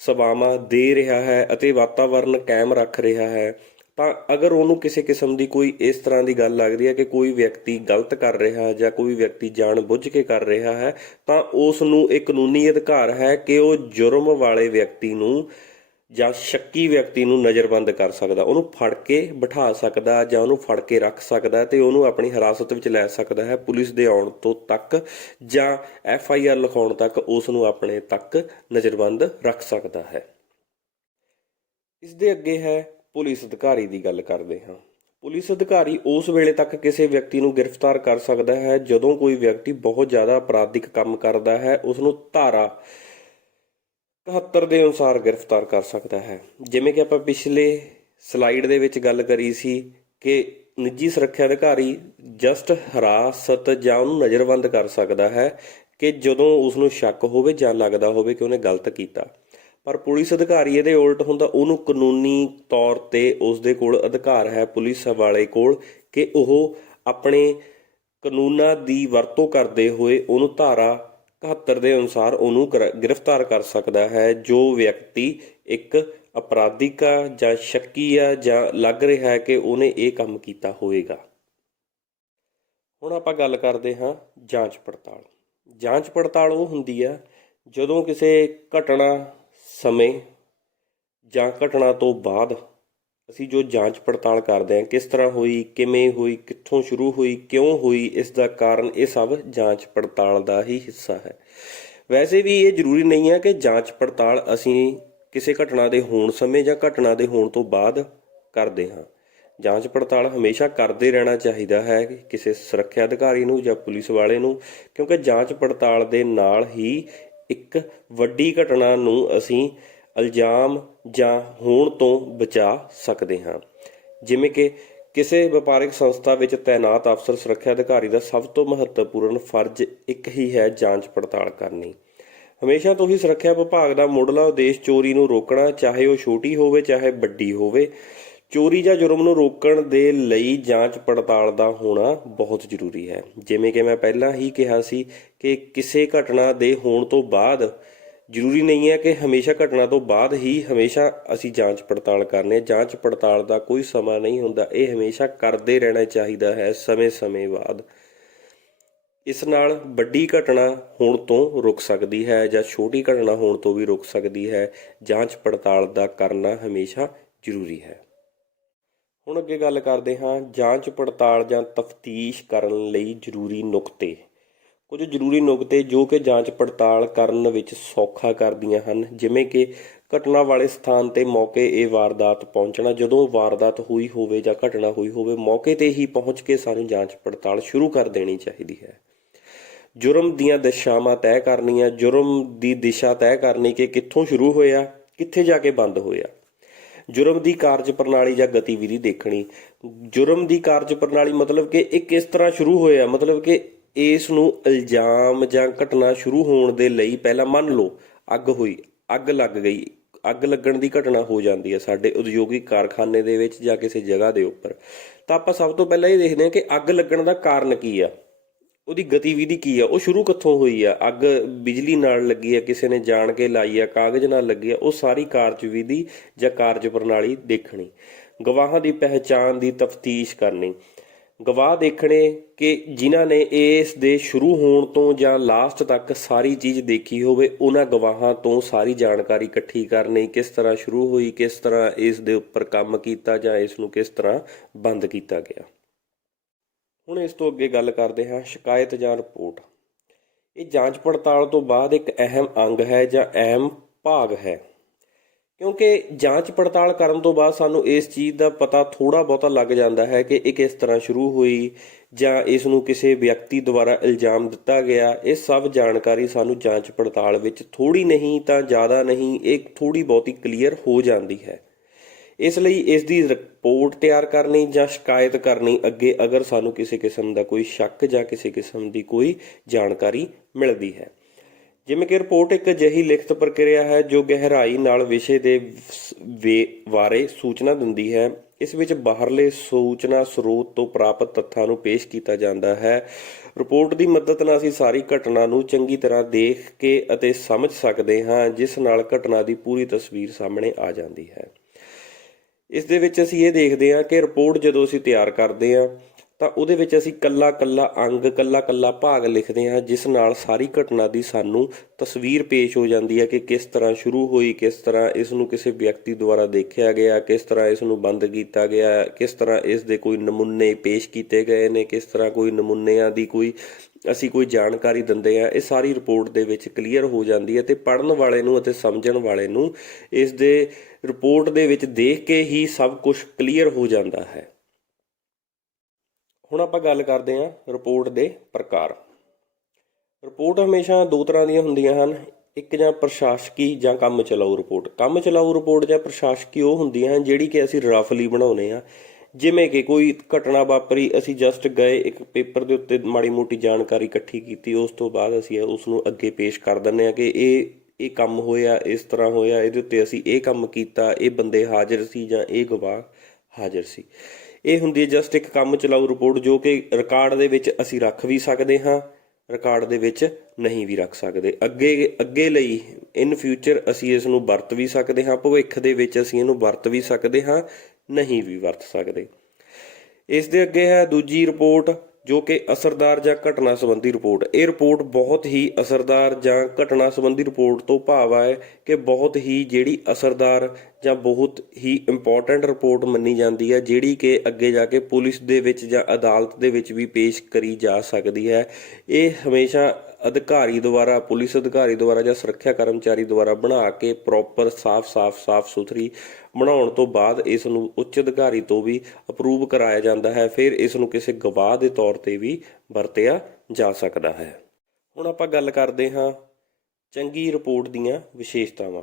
ਸੇਵਾਵਾਂ ਦੇ ਰਿਹਾ ਹੈ ਅਤੇ ਵਾਤਾਵਰਨ ਕਾਇਮ ਰੱਖ ਰਿਹਾ ਹੈ, ਤਾਂ ਅਗਰ ਉਹਨੂੰ ਕਿਸੇ ਕਿਸਮ ਦੀ ਕੋਈ ਇਸ ਤਰ੍ਹਾਂ ਦੀ ਗੱਲ ਲੱਗਦੀ ਹੈ ਕਿ ਕੋਈ ਵਿਅਕਤੀ ਗਲਤ ਕਰ ਰਿਹਾ ਜਾਂ ਕੋਈ ਵਿਅਕਤੀ ਜਾਣ ਬੁੱਝ ਕੇ ਕਰ ਰਿਹਾ ਹੈ, ਤਾਂ ਉਸ ਨੂੰ ਇਹ ਕਾਨੂੰਨੀ ਅਧਿਕਾਰ ਹੈ ਕਿ ਉਹ ਜੁਰਮ ਵਾਲੇ ਵਿਅਕਤੀ ਨੂੰ ਜਾਂ ਸ਼ੱਕੀ ਵਿਅਕਤੀ ਨੂੰ ਨਜ਼ਰਬੰਦ ਕਰ ਸਕਦਾ, ਉਹਨੂੰ ਫੜ ਕੇ ਬਿਠਾ ਸਕਦਾ ਜਾਂ ਉਹਨੂੰ ਫੜ ਕੇ ਰੱਖ ਸਕਦਾ ਤੇ ਉਹਨੂੰ ਆਪਣੀ ਹਿਰਾਸਤ ਵਿੱਚ ਲੈ ਸਕਦਾ ਹੈ। ਪੁਲਿਸ ਦੇ ਆਉਣ ਤੋਂ ਤੱਕ ਜਾਂ FIR ਲਿਖਾਉਣ ਤੱਕ ਉਸ ਨੂੰ ਆਪਣੇ ਤੱਕ ਨਜ਼ਰਬੰਦ ਰੱਖ ਸਕਦਾ ਹੈ। ਇਸ ਦੇ ਅੱਗੇ ਹੈ ਪੁਲਿਸ ਅਧਿਕਾਰੀ ਦੀ ਗੱਲ ਕਰਦੇ ਹਾਂ। ਪੁਲਿਸ ਅਧਿਕਾਰੀ ਉਸ ਵੇਲੇ ਤੱਕ ਕਿਸੇ ਵਿਅਕਤੀ ਨੂੰ ਗ੍ਰਿਫਤਾਰ ਕਰ ਸਕਦਾ ਹੈ ਜਦੋਂ ਕੋਈ ਵਿਅਕਤੀ ਬਹੁਤ ਜ਼ਿਆਦਾ ਅਪਰਾਧਿਕ ਕੰਮ ਕਰਦਾ ਹੈ, ਉਸ ਨੂੰ ਧਾਰਾ 71 ਦੇ ਅਨੁਸਾਰ ਗ੍ਰਿਫਤਾਰ ਕਰ ਸਕਦਾ ਹੈ। ਜਿਵੇਂ ਕਿ ਆਪਾਂ ਪਿਛਲੇ ਸਲਾਈਡ ਦੇ ਵਿੱਚ ਗੱਲ ਕਰੀ ਸੀ ਕਿ ਨਿੱਜੀ ਸੁਰੱਖਿਆ ਅਧਿਕਾਰੀ ਜਸਟ ਹਿਰਾਸਤ ਜਾਂ ਉਹਨੂੰ ਨਜ਼ਰਬੰਦ ਕਰ ਸਕਦਾ ਹੈ ਕਿ ਜਦੋਂ ਉਸ ਨੂੰ ਸ਼ੱਕ ਹੋਵੇ ਜਾਂ ਲੱਗਦਾ ਹੋਵੇ ਕਿ ਉਹਨੇ ਗਲਤ ਕੀਤਾ, ਪਰ ਪੁਲਿਸ ਅਧਿਕਾਰੀ ਇਹਦੇ ਉਲਟ ਹੁੰਦਾ, ਉਹਨੂੰ ਕਾਨੂੰਨੀ ਤੌਰ ਤੇ ਉਸ ਦੇ ਕੋਲ ਅਧਿਕਾਰ ਹੈ ਪੁਲਿਸ ਵਾਲੇ ਕੋਲ ਕਿ ਉਹ ਆਪਣੇ ਕਾਨੂੰਨਾਂ ਦੀ ਵਰਤੋਂ ਕਰਦੇ ਹੋਏ ਉਹਨੂੰ ਧਾਰਾ 71 ਦੇ ਅਨੁਸਾਰ ਉਹਨੂੰ ਗ੍ਰਿਫਤਾਰ ਕਰ ਸਕਦਾ ਹੈ ਜੋ ਵਿਅਕਤੀ ਇੱਕ ਅਪਰਾਧਿਕ ਆ ਜਾਂ ਸ਼ੱਕੀ ਆ ਜਾਂ ਲੱਗ ਰਿਹਾ ਹੈ ਕਿ ਉਹਨੇ ਇਹ ਕੰਮ ਕੀਤਾ ਹੋਵੇਗਾ। ਹੁਣ ਆਪਾਂ ਗੱਲ ਕਰਦੇ ਹਾਂ ਜਾਂਚ ਪੜਤਾਲ। ਜਾਂਚ ਪੜਤਾਲ ਉਹ ਹੁੰਦੀ ਆ ਜਦੋਂ ਕਿਸੇ ਘਟਨਾ ਸਮੇਂ ਜਾਂ ਘਟਨਾ ਤੋਂ ਬਾਅਦ ਅਸੀਂ ਜੋ ਜਾਂਚ ਪੜਤਾਲ ਕਰਦੇ ਹਾਂ, ਕਿਸ ਤਰ੍ਹਾਂ ਹੋਈ, ਕਿਵੇਂ ਹੋਈ, ਕਿੱਥੋਂ ਸ਼ੁਰੂ ਹੋਈ, ਕਿਉਂ ਹੋਈ, ਇਸ ਦਾ ਕਾਰਨ, ਇਹ ਸਭ ਜਾਂਚ ਪੜਤਾਲ ਦਾ ਹੀ ਹਿੱਸਾ ਹੈ। ਵੈਸੇ ਵੀ ਇਹ ਜ਼ਰੂਰੀ ਨਹੀਂ ਹੈ ਕਿ ਜਾਂਚ ਪੜਤਾਲ ਅਸੀਂ ਕਿਸੇ ਘਟਨਾ ਦੇ ਹੋਣ ਸਮੇਂ ਜਾਂ ਘਟਨਾ ਦੇ ਹੋਣ ਤੋਂ ਬਾਅਦ ਕਰਦੇ ਹਾਂ। ਜਾਂਚ ਪੜਤਾਲ ਹਮੇਸ਼ਾ ਕਰਦੇ ਰਹਿਣਾ ਚਾਹੀਦਾ ਹੈ ਕਿਸੇ ਸੁਰੱਖਿਆ ਅਧਿਕਾਰੀ ਨੂੰ ਜਾਂ ਪੁਲਿਸ ਵਾਲੇ ਨੂੰ, ਕਿਉਂਕਿ ਜਾਂਚ ਪੜਤਾਲ ਦੇ ਨਾਲ ਹੀ ਇੱਕ ਵੱਡੀ ਘਟਨਾ ਨੂੰ ਅਸੀਂ ਇਲਜ਼ਾਮ ਜਾਂ ਹੋਣ ਤੋਂ ਬਚਾ ਸਕਦੇ ਹਾਂ। ਜਿਵੇਂ ਕਿ ਕਿਸੇ ਵਪਾਰਿਕ ਸੰਸਥਾ ਵਿੱਚ ਤੈਨਾਤ ਅਫਸਰ ਸੁਰੱਖਿਆ ਅਧਿਕਾਰੀ ਦਾ ਸਭ ਤੋਂ ਮਹੱਤਵਪੂਰਨ ਫਰਜ਼ ਇੱਕ ਹੀ ਹੈ, ਜਾਂਚ ਪੜਤਾਲ ਕਰਨੀ। ਹਮੇਸ਼ਾ ਤੋਂ ਹੀ ਸੁਰੱਖਿਆ ਵਿਭਾਗ ਦਾ ਮੁੱਢਲਾ ਉਦੇਸ਼ ਚੋਰੀ ਨੂੰ ਰੋਕਣਾ, ਚਾਹੇ ਉਹ ਛੋਟੀ ਹੋਵੇ ਚਾਹੇ ਵੱਡੀ ਹੋਵੇ। ਚੋਰੀ ਜਾਂ ਜੁਰਮ ਨੂੰ ਰੋਕਣ ਦੇ ਲਈ ਜਾਂਚ ਪੜਤਾਲ ਦਾ ਹੋਣਾ ਬਹੁਤ ਜ਼ਰੂਰੀ ਹੈ। ਜਿਵੇਂ ਕਿ ਮੈਂ ਪਹਿਲਾਂ ਹੀ ਕਿਹਾ ਸੀ ਕਿ ਕਿਸੇ ਘਟਨਾ ਦੇ ਹੋਣ ਤੋਂ ਬਾਅਦ ਜ਼ਰੂਰੀ ਨਹੀਂ ਹੈ ਕਿ ਹਮੇਸ਼ਾ ਘਟਨਾ ਤੋਂ ਬਾਅਦ ਹੀ ਹਮੇਸ਼ਾ ਅਸੀਂ ਜਾਂਚ ਪੜਤਾਲ ਕਰਨੀ ਹੈ। ਜਾਂਚ ਪੜਤਾਲ ਦਾ ਕੋਈ ਸਮਾਂ ਨਹੀਂ ਹੁੰਦਾ, ਇਹ ਹਮੇਸ਼ਾ ਕਰਦੇ ਰਹਿਣਾ ਚਾਹੀਦਾ ਹੈ ਸਮੇਂ ਬਾਅਦ। ਇਸ ਨਾਲ ਵੱਡੀ ਘਟਨਾ ਹੋਣ ਤੋਂ ਰੁਕ ਸਕਦੀ ਹੈ ਜਾਂ ਛੋਟੀ ਘਟਨਾ ਹੋਣ ਤੋਂ ਵੀ ਰੁਕ ਸਕਦੀ ਹੈ। ਜਾਂਚ ਪੜਤਾਲ ਦਾ ਕਰਨਾ ਹਮੇਸ਼ਾ ਜ਼ਰੂਰੀ ਹੈ। ਹੁਣ ਅੱਗੇ ਗੱਲ ਕਰਦੇ ਹਾਂ ਜਾਂਚ ਪੜਤਾਲ ਜਾਂ ਤਫਤੀਸ਼ ਕਰਨ ਲਈ ਜ਼ਰੂਰੀ ਨੁਕਤੇ। ਕੁਝ ਜ਼ਰੂਰੀ ਨੁਕਤੇ ਜੋ ਕਿ ਜਾਂਚ ਪੜਤਾਲ ਕਰਨ ਵਿੱਚ ਸੌਖਾ ਕਰਦੀਆਂ ਹਨ, ਜਿਵੇਂ ਕਿ ਘਟਨਾ ਵਾਲੇ ਸਥਾਨ ਤੇ ਮੌਕੇ ਇਹ ਵਾਰਦਾਤ ਪਹੁੰਚਣਾ। ਜਦੋਂ ਵਾਰਦਾਤ ਹੋਈ ਹੋਵੇ ਜਾਂ ਘਟਨਾ ਹੋਈ ਹੋਵੇ, ਮੌਕੇ ਤੇ ਹੀ ਪਹੁੰਚ ਕੇ ਸਾਨੂੰ ਜਾਂਚ ਪੜਤਾਲ ਸ਼ੁਰੂ ਕਰ ਦੇਣੀ ਚਾਹੀਦੀ ਹੈ। ਜੁਰਮ ਦੀਆਂ ਦਿਸ਼ਾਵਾਂ ਤੈਅ ਕਰਨੀਆਂ, ਜੁਰਮ ਦੀ ਦਿਸ਼ਾ ਤੈਅ ਕਰਨੀ ਕਿ ਕਿੱਥੋਂ ਸ਼ੁਰੂ ਹੋਇਆ, ਕਿੱਥੇ ਜਾ ਕੇ ਬੰਦ ਹੋਇਆ। ਜੁਰਮ ਦੀ ਕਾਰਜ ਪ੍ਰਣਾਲੀ ਜਾਂ ਗਤੀਵਿਧੀ ਦੇਖਣੀ। ਜੁਰਮ ਦੀ ਕਾਰਜ ਪ੍ਰਣਾਲੀ ਮਤਲਬ ਕਿ ਇਹ ਕਿਸ ਤਰ੍ਹਾਂ ਸ਼ੁਰੂ ਹੋਇਆ, ਮਤਲਬ ਕਿ ਇਸ ਨੂੰ ਇਲਜ਼ਾਮ ਜਾਂ ਘਟਨਾ ਸ਼ੁਰੂ ਹੋਣ ਦੇ ਲਈ ਪਹਿਲਾਂ ਮੰਨ ਲਓ ਅੱਗ ਹੋਈ, ਅੱਗ ਲੱਗ ਗਈ, ਅੱਗ ਲੱਗਣ ਦੀ ਘਟਨਾ ਹੋ ਜਾਂਦੀ ਹੈ ਸਾਡੇ ਉਦਯੋਗਿਕ ਕਾਰਖਾਨੇ ਦੇ ਵਿੱਚ ਜਾਂ ਕਿਸੇ ਜਗ੍ਹਾ ਦੇ ਉੱਪਰ, ਤਾਂ ਆਪਾਂ ਸਭ ਤੋਂ ਪਹਿਲਾਂ ਇਹ ਦੇਖਦੇ ਹਾਂ ਕਿ ਅੱਗ ਲੱਗਣ ਦਾ ਕਾਰਨ ਕੀ ਆ, ਉਹਦੀ ਗਤੀਵਿਧੀ ਕੀ ਆ, ਉਹ ਸ਼ੁਰੂ ਕਿੱਥੋਂ ਹੋਈ ਆ। ਅੱਗ ਬਿਜਲੀ ਨਾਲ ਲੱਗੀ ਆ, ਕਿਸੇ ਨੇ ਜਾਣ ਕੇ ਲਾਈ ਆ, ਕਾਗਜ਼ ਨਾਲ ਲੱਗੀ ਆ, ਉਹ ਸਾਰੀ ਕਾਰਜਵਿਧੀ ਜਾਂ ਕਾਰਜ ਪ੍ਰਣਾਲੀ ਦੇਖਣੀ। ਗਵਾਹਾਂ ਦੀ ਪਹਿਚਾਣ ਦੀ ਤਫਤੀਸ਼ ਕਰਨੀ। ਗਵਾਹ ਦੇਖਣੇ ਕਿ ਜਿਨ੍ਹਾਂ ਨੇ ਇਸ ਦੇ ਸ਼ੁਰੂ ਹੋਣ ਤੋਂ ਜਾਂ ਲਾਸਟ ਤੱਕ ਸਾਰੀ ਚੀਜ਼ ਦੇਖੀ ਹੋਵੇ, ਉਹਨਾਂ ਗਵਾਹਾਂ ਤੋਂ ਸਾਰੀ ਜਾਣਕਾਰੀ ਇਕੱਠੀ ਕਰਨੀ। ਕਿਸ ਤਰ੍ਹਾਂ ਸ਼ੁਰੂ ਹੋਈ, ਕਿਸ ਤਰ੍ਹਾਂ ਇਸ ਦੇ ਉੱਪਰ ਕੰਮ ਕੀਤਾ ਜਾਂ ਇਸ ਨੂੰ ਕਿਸ ਤਰ੍ਹਾਂ ਬੰਦ ਕੀਤਾ ਗਿਆ। ਹੁਣ ਇਸ ਤੋਂ ਅੱਗੇ ਗੱਲ ਕਰਦੇ ਹਾਂ ਸ਼ਿਕਾਇਤ ਜਾਂ ਰਿਪੋਰਟ। ਇਹ ਜਾਂਚ ਪੜਤਾਲ ਤੋਂ ਬਾਅਦ ਇੱਕ ਅਹਿਮ ਅੰਗ ਹੈ ਜਾਂ ਅਹਿਮ ਭਾਗ ਹੈ, ਕਿਉਂਕਿ ਜਾਂਚ ਪੜਤਾਲ ਕਰਨ ਤੋਂ ਬਾਅਦ ਸਾਨੂੰ ਇਸ ਚੀਜ਼ ਦਾ ਪਤਾ ਥੋੜ੍ਹਾ ਬਹੁਤਾ ਲੱਗ ਜਾਂਦਾ ਹੈ ਕਿ ਇਹ ਕਿਸ ਤਰ੍ਹਾਂ ਸ਼ੁਰੂ ਹੋਈ ਜਾਂ ਇਸ ਨੂੰ ਕਿਸੇ ਵਿਅਕਤੀ ਦੁਆਰਾ ਇਲਜ਼ਾਮ ਦਿੱਤਾ ਗਿਆ। ਇਹ ਸਭ ਜਾਣਕਾਰੀ ਸਾਨੂੰ ਜਾਂਚ ਪੜਤਾਲ ਵਿੱਚ ਥੋੜ੍ਹੀ ਨਹੀਂ ਤਾਂ ਜ਼ਿਆਦਾ ਨਹੀਂ, ਇਹ ਥੋੜ੍ਹੀ ਬਹੁਤੀ ਕਲੀਅਰ ਹੋ ਜਾਂਦੀ ਹੈ। ਇਸ ਲਈ ਇਸ ਦੀ ਰਿਪੋਰਟ ਤਿਆਰ ਕਰਨੀ ਜਾਂ ਸ਼ਿਕਾਇਤ ਕਰਨੀ ਅੱਗੇ, ਅਗਰ ਸਾਨੂੰ ਕਿਸੇ ਕਿਸਮ ਦਾ ਕੋਈ ਸ਼ੱਕ ਜਾਂ ਕਿਸੇ ਕਿਸਮ ਦੀ ਕੋਈ ਜਾਣਕਾਰੀ ਮਿਲਦੀ ਹੈ। ਜਿਵੇਂ ਕਿ ਰਿਪੋਰਟ ਇੱਕ ਅਜਿਹੀ ਲਿਖਤ ਪ੍ਰਕਿਰਿਆ ਹੈ ਜੋ ਗਹਿਰਾਈ ਨਾਲ ਵਿਸ਼ੇ ਦੇ ਬਾਰੇ ਸੂਚਨਾ ਦਿੰਦੀ ਹੈ। ਇਸ ਵਿੱਚ ਬਾਹਰਲੇ ਸੂਚਨਾ ਸਰੋਤ ਤੋਂ ਪ੍ਰਾਪਤ ਤੱਥਾਂ ਨੂੰ ਪੇਸ਼ ਕੀਤਾ ਜਾਂਦਾ ਹੈ। ਰਿਪੋਰਟ ਦੀ ਮਦਦ ਨਾਲ ਅਸੀਂ ਸਾਰੀ ਘਟਨਾ ਨੂੰ ਚੰਗੀ ਤਰ੍ਹਾਂ ਦੇਖ ਕੇ ਅਤੇ ਸਮਝ ਸਕਦੇ ਹਾਂ, ਜਿਸ ਨਾਲ ਘਟਨਾ ਦੀ ਪੂਰੀ ਤਸਵੀਰ ਸਾਹਮਣੇ ਆ ਜਾਂਦੀ ਹੈ। ਇਸ ਦੇ ਵਿੱਚ ਅਸੀਂ ਇਹ ਦੇਖਦੇ ਹਾਂ ਕਿ ਰਿਪੋਰਟ ਜਦੋਂ ਅਸੀਂ ਤਿਆਰ ਕਰਦੇ ਹਾਂ ਤਾਂ ਉਹਦੇ ਵਿੱਚ ਅਸੀਂ ਕੱਲਾ ਅੰਗ, ਕੱਲਾ ਭਾਗ ਲਿਖਦੇ ਹਾਂ, ਜਿਸ ਨਾਲ ਸਾਰੀ ਘਟਨਾ ਦੀ ਸਾਨੂੰ ਤਸਵੀਰ ਪੇਸ਼ ਹੋ ਜਾਂਦੀ ਹੈ ਕਿ ਕਿਸ ਤਰ੍ਹਾਂ ਸ਼ੁਰੂ ਹੋਈ, ਕਿਸ ਤਰ੍ਹਾਂ ਇਸ ਨੂੰ ਕਿਸੇ ਵਿਅਕਤੀ ਦੁਆਰਾ ਦੇਖਿਆ ਗਿਆ, ਕਿਸ ਤਰ੍ਹਾਂ ਇਸ ਨੂੰ ਬੰਦ ਕੀਤਾ ਗਿਆ, ਕਿਸ ਤਰ੍ਹਾਂ ਇਸ ਦੇ ਕੋਈ ਨਮੂਨੇ ਪੇਸ਼ ਕੀਤੇ ਗਏ ਨੇ, ਕਿਸ ਤਰ੍ਹਾਂ ਕੋਈ ਨਮੂਨਿਆਂ ਦੀ ਅਸੀਂ ਕੋਈ ਜਾਣਕਾਰੀ ਦਿੰਦੇ ਹਾਂ। ਇਹ ਸਾਰੀ ਰਿਪੋਰਟ ਦੇ ਵਿੱਚ ਕਲੀਅਰ ਹੋ ਜਾਂਦੀ ਹੈ ਅਤੇ ਪੜ੍ਹਨ ਵਾਲੇ ਨੂੰ ਅਤੇ ਸਮਝਣ ਵਾਲੇ ਨੂੰ ਇਸ ਦੇ ਰਿਪੋਰਟ ਦੇ ਵਿੱਚ ਦੇਖ ਕੇ ਹੀ ਸਭ ਕੁਝ ਕਲੀਅਰ ਹੋ ਜਾਂਦਾ ਹੈ। ਹੁਣ ਆਪਾਂ ਗੱਲ ਕਰਦੇ ਹਾਂ ਰਿਪੋਰਟ ਦੇ ਪ੍ਰਕਾਰ। ਰਿਪੋਰਟ ਹਮੇਸ਼ਾ ਦੋ ਤਰ੍ਹਾਂ ਦੀਆਂ ਹੁੰਦੀਆਂ ਹਨ, ਇੱਕ ਜਾਂ ਪ੍ਰਸ਼ਾਸਕੀ ਜਾਂ ਕੰਮ ਚਲਾਊ ਰਿਪੋਰਟ। ਕੰਮ ਚਲਾਊ ਰਿਪੋਰਟ ਜਾਂ ਪ੍ਰਸ਼ਾਸਕੀ ਉਹ ਹੁੰਦੀਆਂ ਹਨ ਜਿਹੜੀ ਕਿ ਅਸੀਂ ਰਫਲੀ ਬਣਾਉਂਦੇ ਹਾਂ। ਜਿਵੇਂ ਕਿ ਕੋਈ ਘਟਨਾ ਵਾਪਰੀ, ਅਸੀਂ ਜਸਟ ਗਏ ਇੱਕ ਪੇਪਰ ਦੇ ਉੱਤੇ ਮਾੜੀ ਮੋਟੀ ਜਾਣਕਾਰੀ ਇਕੱਠੀ ਕੀਤੀ, ਉਸ ਤੋਂ ਬਾਅਦ ਅਸੀਂ ਉਸ ਨੂੰ ਅੱਗੇ ਪੇਸ਼ ਕਰ ਦਿੰਦੇ ਹਾਂ ਕਿ ਇਹ ਕੰਮ ਹੋਇਆ, ਇਸ ਤਰ੍ਹਾਂ ਹੋਇਆ, ਇਹਦੇ ਉੱਤੇ ਅਸੀਂ ਇਹ ਕੰਮ ਕੀਤਾ, ਇਹ ਬੰਦੇ ਹਾਜ਼ਰ ਸੀ ਜਾਂ ਇਹ ਗਵਾਹ ਹਾਜ਼ਰ ਸੀ। ਇਹ ਹੁੰਦੀ ਹੈ ਜਸਟ ਇੱਕ ਕੰਮ ਚਲਾਊ ਰਿਪੋਰਟ ਜੋ ਕਿ ਰਿਕਾਰਡ ਦੇ ਵਿੱਚ ਅਸੀਂ ਰੱਖ ਵੀ ਸਕਦੇ ਹਾਂ। ਰਿਕਾਰਡ ਦੇ ਵਿੱਚ ਨਹੀਂ ਵੀ ਰੱਖ ਸਕਦੇ। ਅੱਗੇ ਲਈ ਇਨ ਫਿਊਚਰ ਅਸੀਂ ਇਸ ਨੂੰ ਵਰਤ ਵੀ ਸਕਦੇ ਹਾਂ, ਭਵਿੱਖ ਦੇ ਵਿੱਚ ਅਸੀਂ ਇਹਨੂੰ ਵਰਤ ਵੀ ਸਕਦੇ ਹਾਂ, ਨਹੀਂ ਵੀ ਵਰਤ ਸਕਦੇ। ਇਸ ਦੇ ਅੱਗੇ ਹੈ ਦੂਜੀ ਰਿਪੋਰਟ, ਜੋ ਕਿ ਅਸਰਦਾਰ ਜਾਂ ਘਟਨਾ ਸੰਬੰਧੀ ਰਿਪੋਰਟ। ਇਹ ਰਿਪੋਰਟ ਬਹੁਤ ਹੀ ਅਸਰਦਾਰ ਜਾਂ ਘਟਨਾ ਸੰਬੰਧੀ ਰਿਪੋਰਟ ਤੋਂ ਭਾਵ ਹੈ ਕਿ ਬਹੁਤ ਹੀ ਜਿਹੜੀ ਅਸਰਦਾਰ ਜਾਂ ਬਹੁਤ ਹੀ ਇੰਪੋਰਟੈਂਟ ਰਿਪੋਰਟ ਮੰਨੀ ਜਾਂਦੀ ਹੈ, ਜਿਹੜੀ ਕਿ ਅੱਗੇ ਜਾ ਕੇ ਪੁਲਿਸ ਦੇ ਵਿੱਚ ਜਾਂ ਅਦਾਲਤ ਦੇ ਵਿੱਚ ਵੀ ਪੇਸ਼ ਕਰੀ ਜਾ ਸਕਦੀ ਹੈ। ਇਹ ਹਮੇਸ਼ਾ ਅਧਿਕਾਰੀ ਦੁਆਰਾ, ਪੁਲਿਸ ਅਧਿਕਾਰੀ ਦੁਆਰਾ ਜਾਂ ਸੁਰੱਖਿਆ ਕਰਮਚਾਰੀ ਦੁਆਰਾ ਬਣਾ ਕੇ ਪ੍ਰੋਪਰ ਸਾਫ਼ ਸੁਥਰੀ ਬਣਾਉਣ ਤੋਂ ਬਾਅਦ ਇਸ ਨੂੰ ਉੱਚ ਅਧਿਕਾਰੀ ਤੋਂ ਵੀ ਅਪਰੂਵ ਕਰਾਇਆ ਜਾਂਦਾ ਹੈ। ਫਿਰ ਇਸ ਨੂੰ ਕਿਸੇ ਗਵਾਹ ਦੇ ਤੌਰ ਤੇ ਵੀ ਵਰਤਿਆ ਜਾ ਸਕਦਾ ਹੈ। ਹੁਣ ਆਪਾਂ ਗੱਲ ਕਰਦੇ ਹਾਂ ਚੰਗੀ ਰਿਪੋਰਟ ਦੀਆਂ ਵਿਸ਼ੇਸ਼ਤਾਵਾਂ।